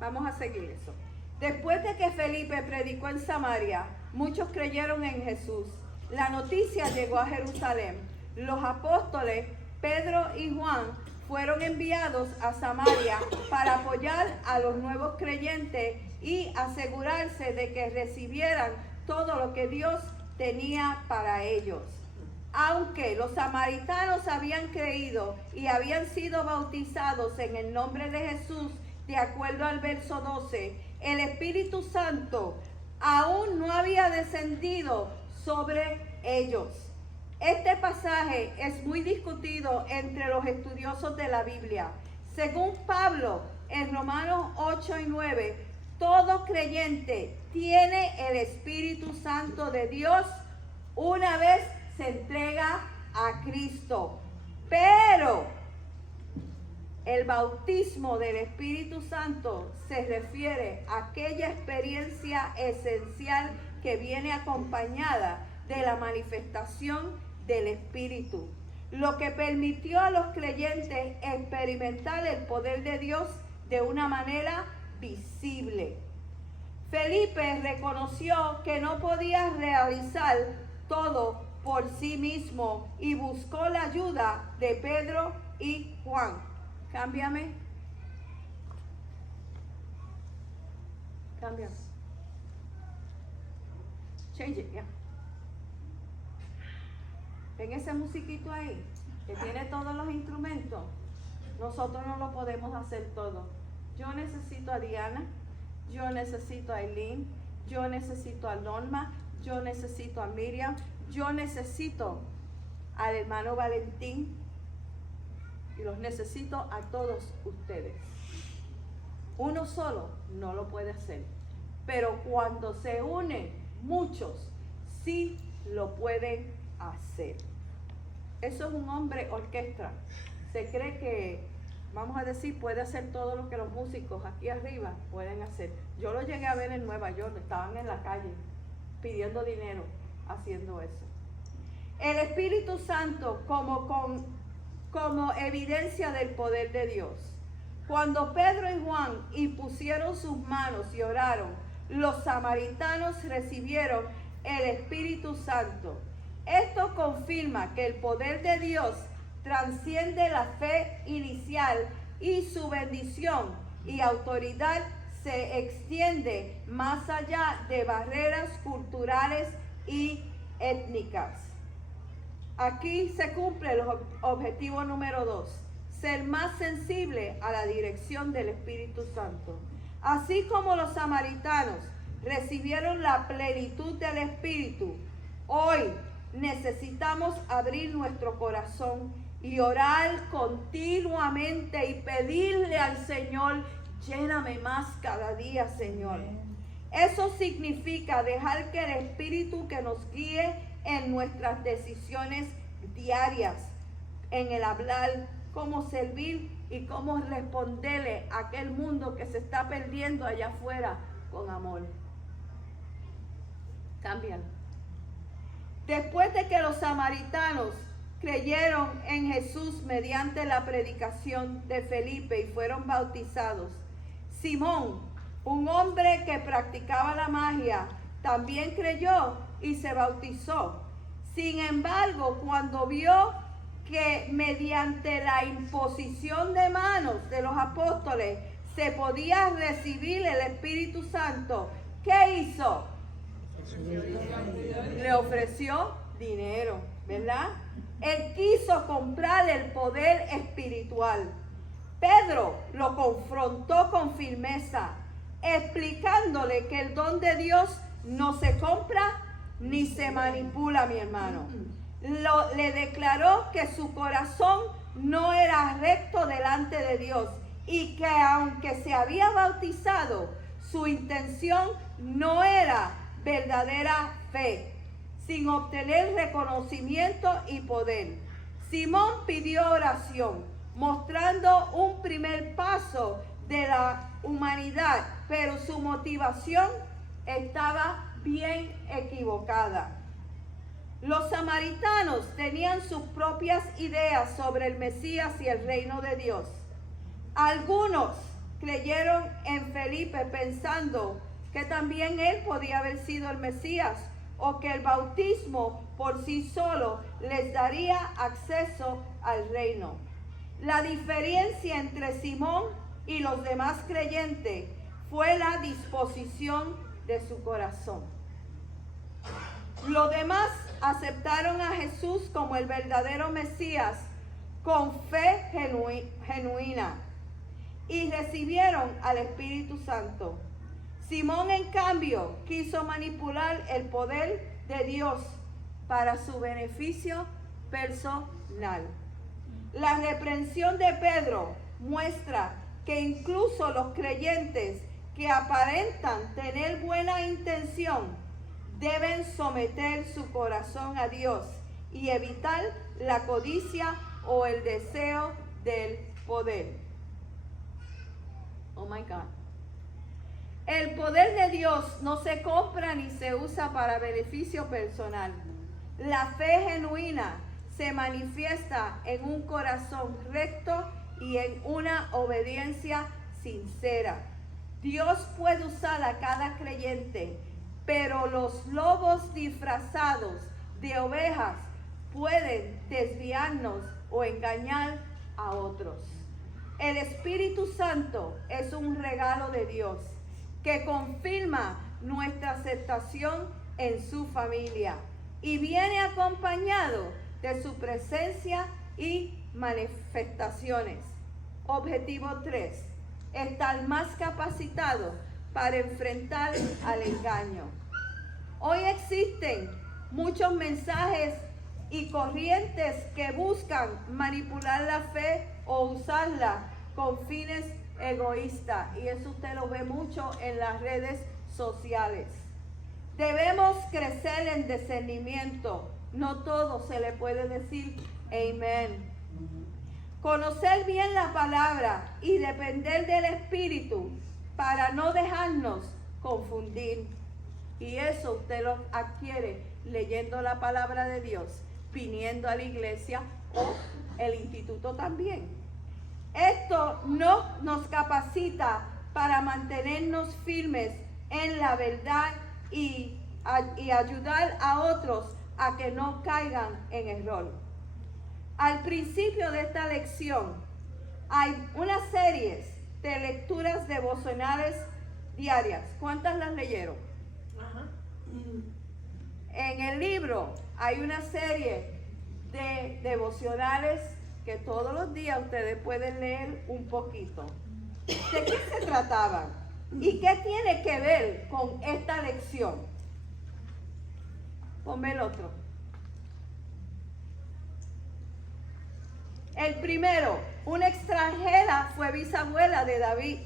Vamos a seguir eso. Después de que Felipe predicó en Samaria, muchos creyeron en Jesús. La noticia llegó a Jerusalén. Los apóstoles Pedro y Juan fueron enviados a Samaria para apoyar a los nuevos creyentes y asegurarse de que recibieran todo lo que Dios tenía para ellos. Aunque los samaritanos habían creído y habían sido bautizados en el nombre de Jesús, de acuerdo al verso 12, el Espíritu Santo aún no había descendido sobre ellos. Este pasaje es muy discutido entre los estudiosos de la Biblia. Según Pablo, en Romanos 8 y 9, todo creyente tiene el Espíritu Santo de Dios una vez se entrega a Cristo. Pero el bautismo del Espíritu Santo se refiere a aquella experiencia esencial que viene acompañada de la manifestación del Espíritu, lo que permitió a los creyentes experimentar el poder de Dios de una manera visible. Felipe reconoció que no podía realizar todo por sí mismo y buscó la ayuda de Pedro y Juan. Cámbiame. Cámbiame. Change it, yeah. Ven ese musiquito ahí, que tiene todos los instrumentos. Nosotros no lo podemos hacer todo. Yo necesito a Diana, yo necesito a Eileen, yo necesito a Norma, yo necesito a Miriam, yo necesito al hermano Valentín y los necesito a todos ustedes. Uno solo no lo puede hacer, pero cuando se unen muchos, sí lo pueden hacer. Eso es un hombre orquesta. Se cree que, vamos a decir, puede hacer todo lo que los músicos aquí arriba pueden hacer. Yo lo llegué a ver en Nueva York, estaban en la calle pidiendo dinero haciendo eso. El Espíritu Santo como evidencia del poder de Dios. Cuando Pedro y Juan impusieron sus manos y oraron, los samaritanos recibieron el Espíritu Santo. Esto confirma que el poder de Dios trasciende la fe inicial y su bendición y autoridad se extiende más allá de barreras culturales y étnicas. Aquí se cumple el objetivo número 2, ser más sensible a la dirección del Espíritu Santo. Así como los samaritanos recibieron la plenitud del Espíritu, hoy necesitamos abrir nuestro corazón y orar continuamente y pedirle al Señor, lléname más cada día, Señor. Eso significa dejar que el Espíritu que nos guíe en nuestras decisiones diarias, en el hablar, cómo servir y cómo responderle a aquel mundo que se está perdiendo allá afuera con amor. Cámbialo. Después de que los samaritanos creyeron en Jesús mediante la predicación de Felipe y fueron bautizados, Simón, un hombre que practicaba la magia, también creyó y se bautizó. Sin embargo, cuando vio que mediante la imposición de manos de los apóstoles se podía recibir el Espíritu Santo, ¿qué hizo? Le ofreció dinero, ¿verdad? Él quiso comprar el poder espiritual. Pedro lo confrontó con firmeza, explicándole que el don de Dios no se compra ni se manipula, mi hermano. Le declaró que su corazón no era recto delante de Dios y que aunque se había bautizado, su intención no era verdadera fe, sin obtener reconocimiento y poder. Simón pidió oración, mostrando un primer paso de la humanidad, pero su motivación estaba bien equivocada. Los samaritanos tenían sus propias ideas sobre el Mesías y el reino de Dios. Algunos creyeron en Felipe pensando que también él podía haber sido el Mesías o que el bautismo por sí solo les daría acceso al reino. La diferencia entre Simón y los demás creyentes fue la disposición de su corazón. Los demás aceptaron a Jesús como el verdadero Mesías con fe genuina y recibieron al Espíritu Santo. Simón, en cambio, quiso manipular el poder de Dios para su beneficio personal. La reprensión de Pedro muestra que incluso los creyentes que aparentan tener buena intención deben someter su corazón a Dios y evitar la codicia o el deseo del poder. Oh my God. El poder de Dios no se compra ni se usa para beneficio personal. La fe genuina se manifiesta en un corazón recto y en una obediencia sincera. Dios puede usar a cada creyente, pero los lobos disfrazados de ovejas pueden desviarnos o engañar a otros. El Espíritu Santo es un regalo de Dios que confirma nuestra aceptación en su familia y viene acompañado de su presencia y manifestaciones. Objetivo 3. Estar más capacitado para enfrentar al engaño. Hoy existen muchos mensajes y corrientes que buscan manipular la fe o usarla con fines egoístas, y eso usted lo ve mucho en las redes sociales. Debemos crecer en discernimiento. No todo se le puede decir amén. Conocer bien la palabra y depender del Espíritu para no dejarnos confundir. Y eso usted lo adquiere leyendo la palabra de Dios, viniendo a la iglesia o el instituto también. Esto no nos capacita para mantenernos firmes en la verdad y ayudar a otros a que no caigan en error. Al principio de esta lección hay unas series de lecturas devocionales diarias. ¿Cuántas las leyeron? En el libro hay una serie de devocionales que todos los días ustedes pueden leer un poquito. ¿De qué se trataban? ¿Y qué tiene que ver con esta lección? Ponme el otro. El primero, una extranjera fue bisabuela de David.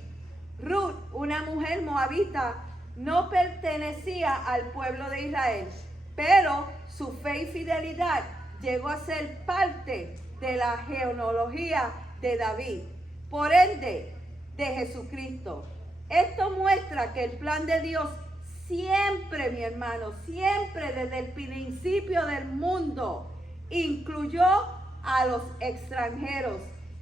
Ruth, una mujer moabita, no pertenecía al pueblo de Israel, pero su fe y fidelidad llegó a ser parte de la genealogía de David, por ende, de Jesucristo. Esto muestra que el plan de Dios siempre, mi hermano, siempre desde el principio del mundo, incluyó a los extranjeros.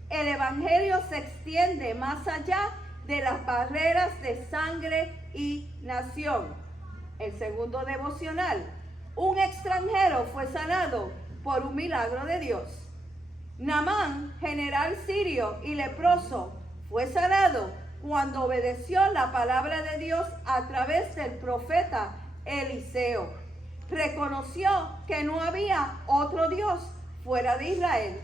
El evangelio se extiende más allá de las barreras de sangre y nación. El segundo devocional. Un extranjero fue sanado por un milagro de Dios. Naamán, general sirio y leproso, fue sanado cuando obedeció la palabra de Dios a través del profeta Eliseo. Reconoció que no había otro Dios fuera de Israel.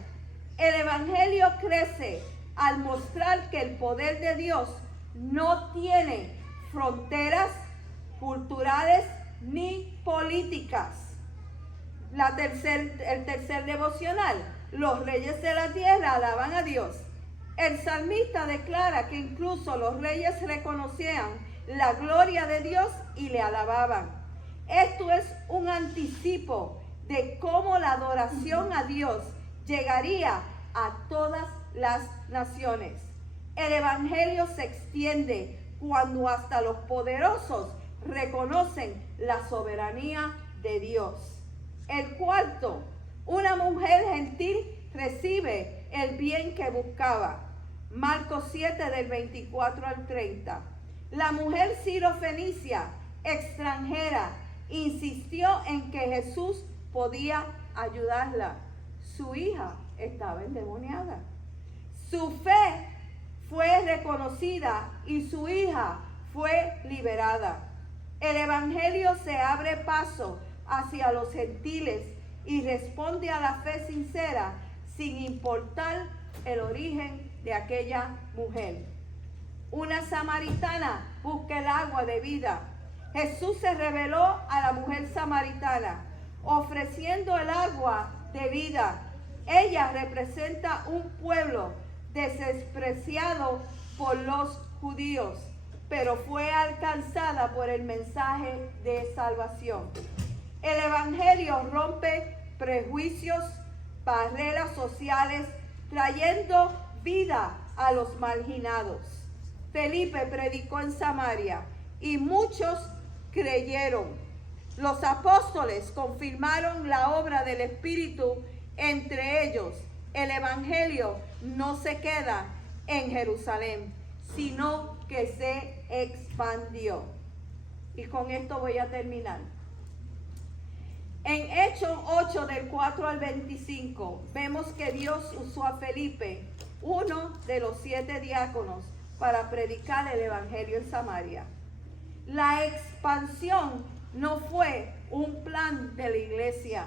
El evangelio crece al mostrar que el poder de Dios no tiene fronteras culturales ni políticas. El tercer devocional. Los reyes de la tierra alaban a Dios. El salmista declara que incluso los reyes reconocían la gloria de Dios y le alababan. Esto es un anticipo de cómo la adoración a Dios llegaría a todas las naciones. El evangelio se extiende cuando hasta los poderosos reconocen la soberanía de Dios. El cuarto, una mujer gentil recibe el bien que buscaba. Marcos 7 del 24 al 30. La mujer sirofenicia, extranjera, insistió en que Jesús podía ayudarla. Su hija estaba endemoniada. Su fe fue reconocida y su hija fue liberada. El evangelio se abre paso hacia los gentiles y responde a la fe sincera sin importar el origen de aquella mujer. Una samaritana busca el agua de vida. Jesús se reveló a la mujer samaritana, ofreciendo el agua de vida. Ella representa un pueblo despreciado por los judíos, pero fue alcanzada por el mensaje de salvación. El evangelio rompe prejuicios, barreras sociales, trayendo vida a los marginados. Felipe predicó en Samaria y muchos creyeron. Los apóstoles confirmaron la obra del Espíritu entre ellos. El evangelio no se queda en Jerusalén, sino que se expandió. Y con esto voy a terminar. En Hechos 8 del 4 al 25 vemos que Dios usó a Felipe, uno de los 7 diáconos, para predicar el evangelio en Samaria. La expansión no fue un plan de la iglesia,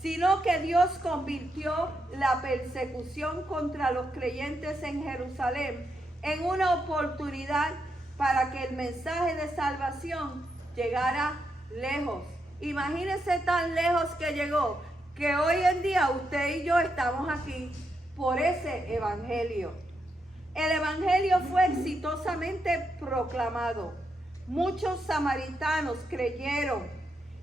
sino que Dios convirtió la persecución contra los creyentes en Jerusalén en una oportunidad para que el mensaje de salvación llegara lejos. Imagínense tan lejos que llegó, que hoy en día usted y yo estamos aquí por ese evangelio. El evangelio fue exitosamente proclamado. Muchos samaritanos creyeron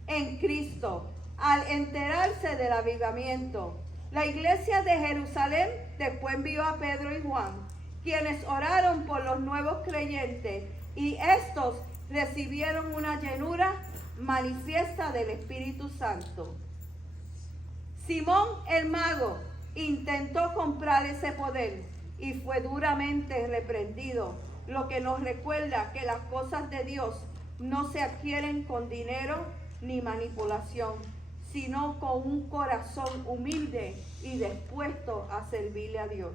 en Cristo al enterarse del avivamiento. La iglesia de Jerusalén después envió a Pedro y Juan, quienes oraron por los nuevos creyentes, y estos recibieron una llenura manifiesta del Espíritu Santo. Simón el mago intentó comprar ese poder y fue duramente reprendido, lo que nos recuerda que las cosas de Dios no se adquieren con dinero ni manipulación, sino con un corazón humilde y dispuesto a servirle a Dios.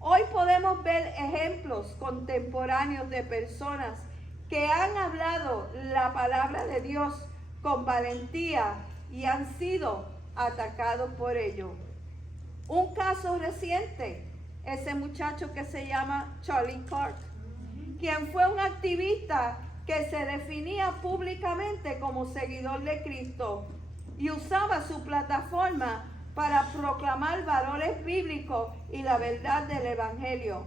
Hoy podemos ver ejemplos contemporáneos de personas que han hablado la palabra de Dios con valentía y han sido atacados por ello. Un caso reciente, ese muchacho que se llama Charlie Kirk, quien fue un activista que se definía públicamente como seguidor de Cristo y usaba su plataforma para proclamar valores bíblicos y la verdad del Evangelio.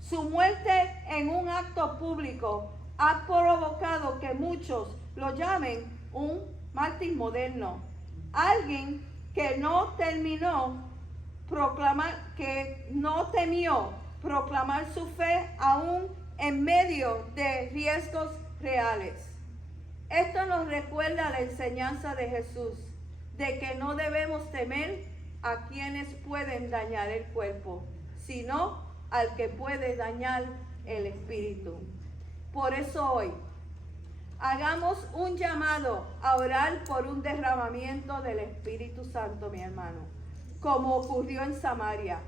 Su muerte en un acto público ha provocado que muchos lo llamen un mártir moderno, alguien que no temió proclamar su fe aún en medio de riesgos reales. Esto nos recuerda la enseñanza de Jesús, de que no debemos temer a quienes pueden dañar el cuerpo, sino al que puede dañar el espíritu. Por eso hoy, hagamos un llamado a orar por un derramamiento del Espíritu Santo, mi hermano, como ocurrió en Samaria,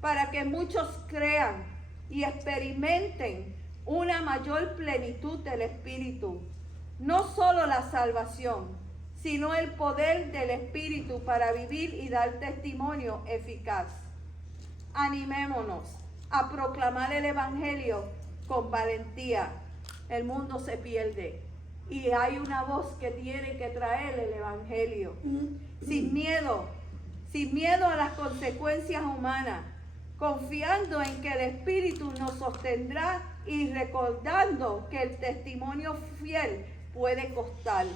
para que muchos crean y experimenten una mayor plenitud del Espíritu. No solo la salvación, sino el poder del Espíritu para vivir y dar testimonio eficaz. Animémonos a proclamar el Evangelio con valentía. El mundo se pierde y hay una voz que tiene que traer el Evangelio sin miedo a las consecuencias humanas, confiando en que el Espíritu nos sostendrá y recordando que el testimonio fiel puede costar.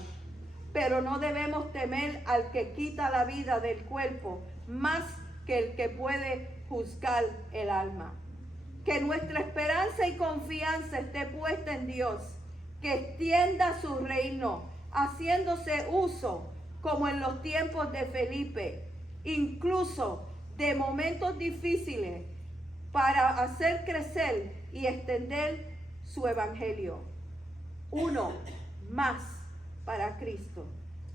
Pero no debemos temer al que quita la vida del cuerpo más que el que puede juzgar el alma. Que nuestra esperanza y confianza esté puesta en Dios, que extienda su reino, haciéndose uso, como en los tiempos de Felipe, incluso de momentos difíciles, para hacer crecer y extender su evangelio. Uno más para Cristo.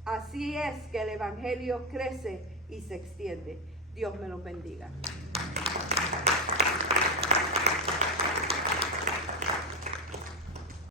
Así es que el evangelio crece y se extiende. Dios me lo bendiga.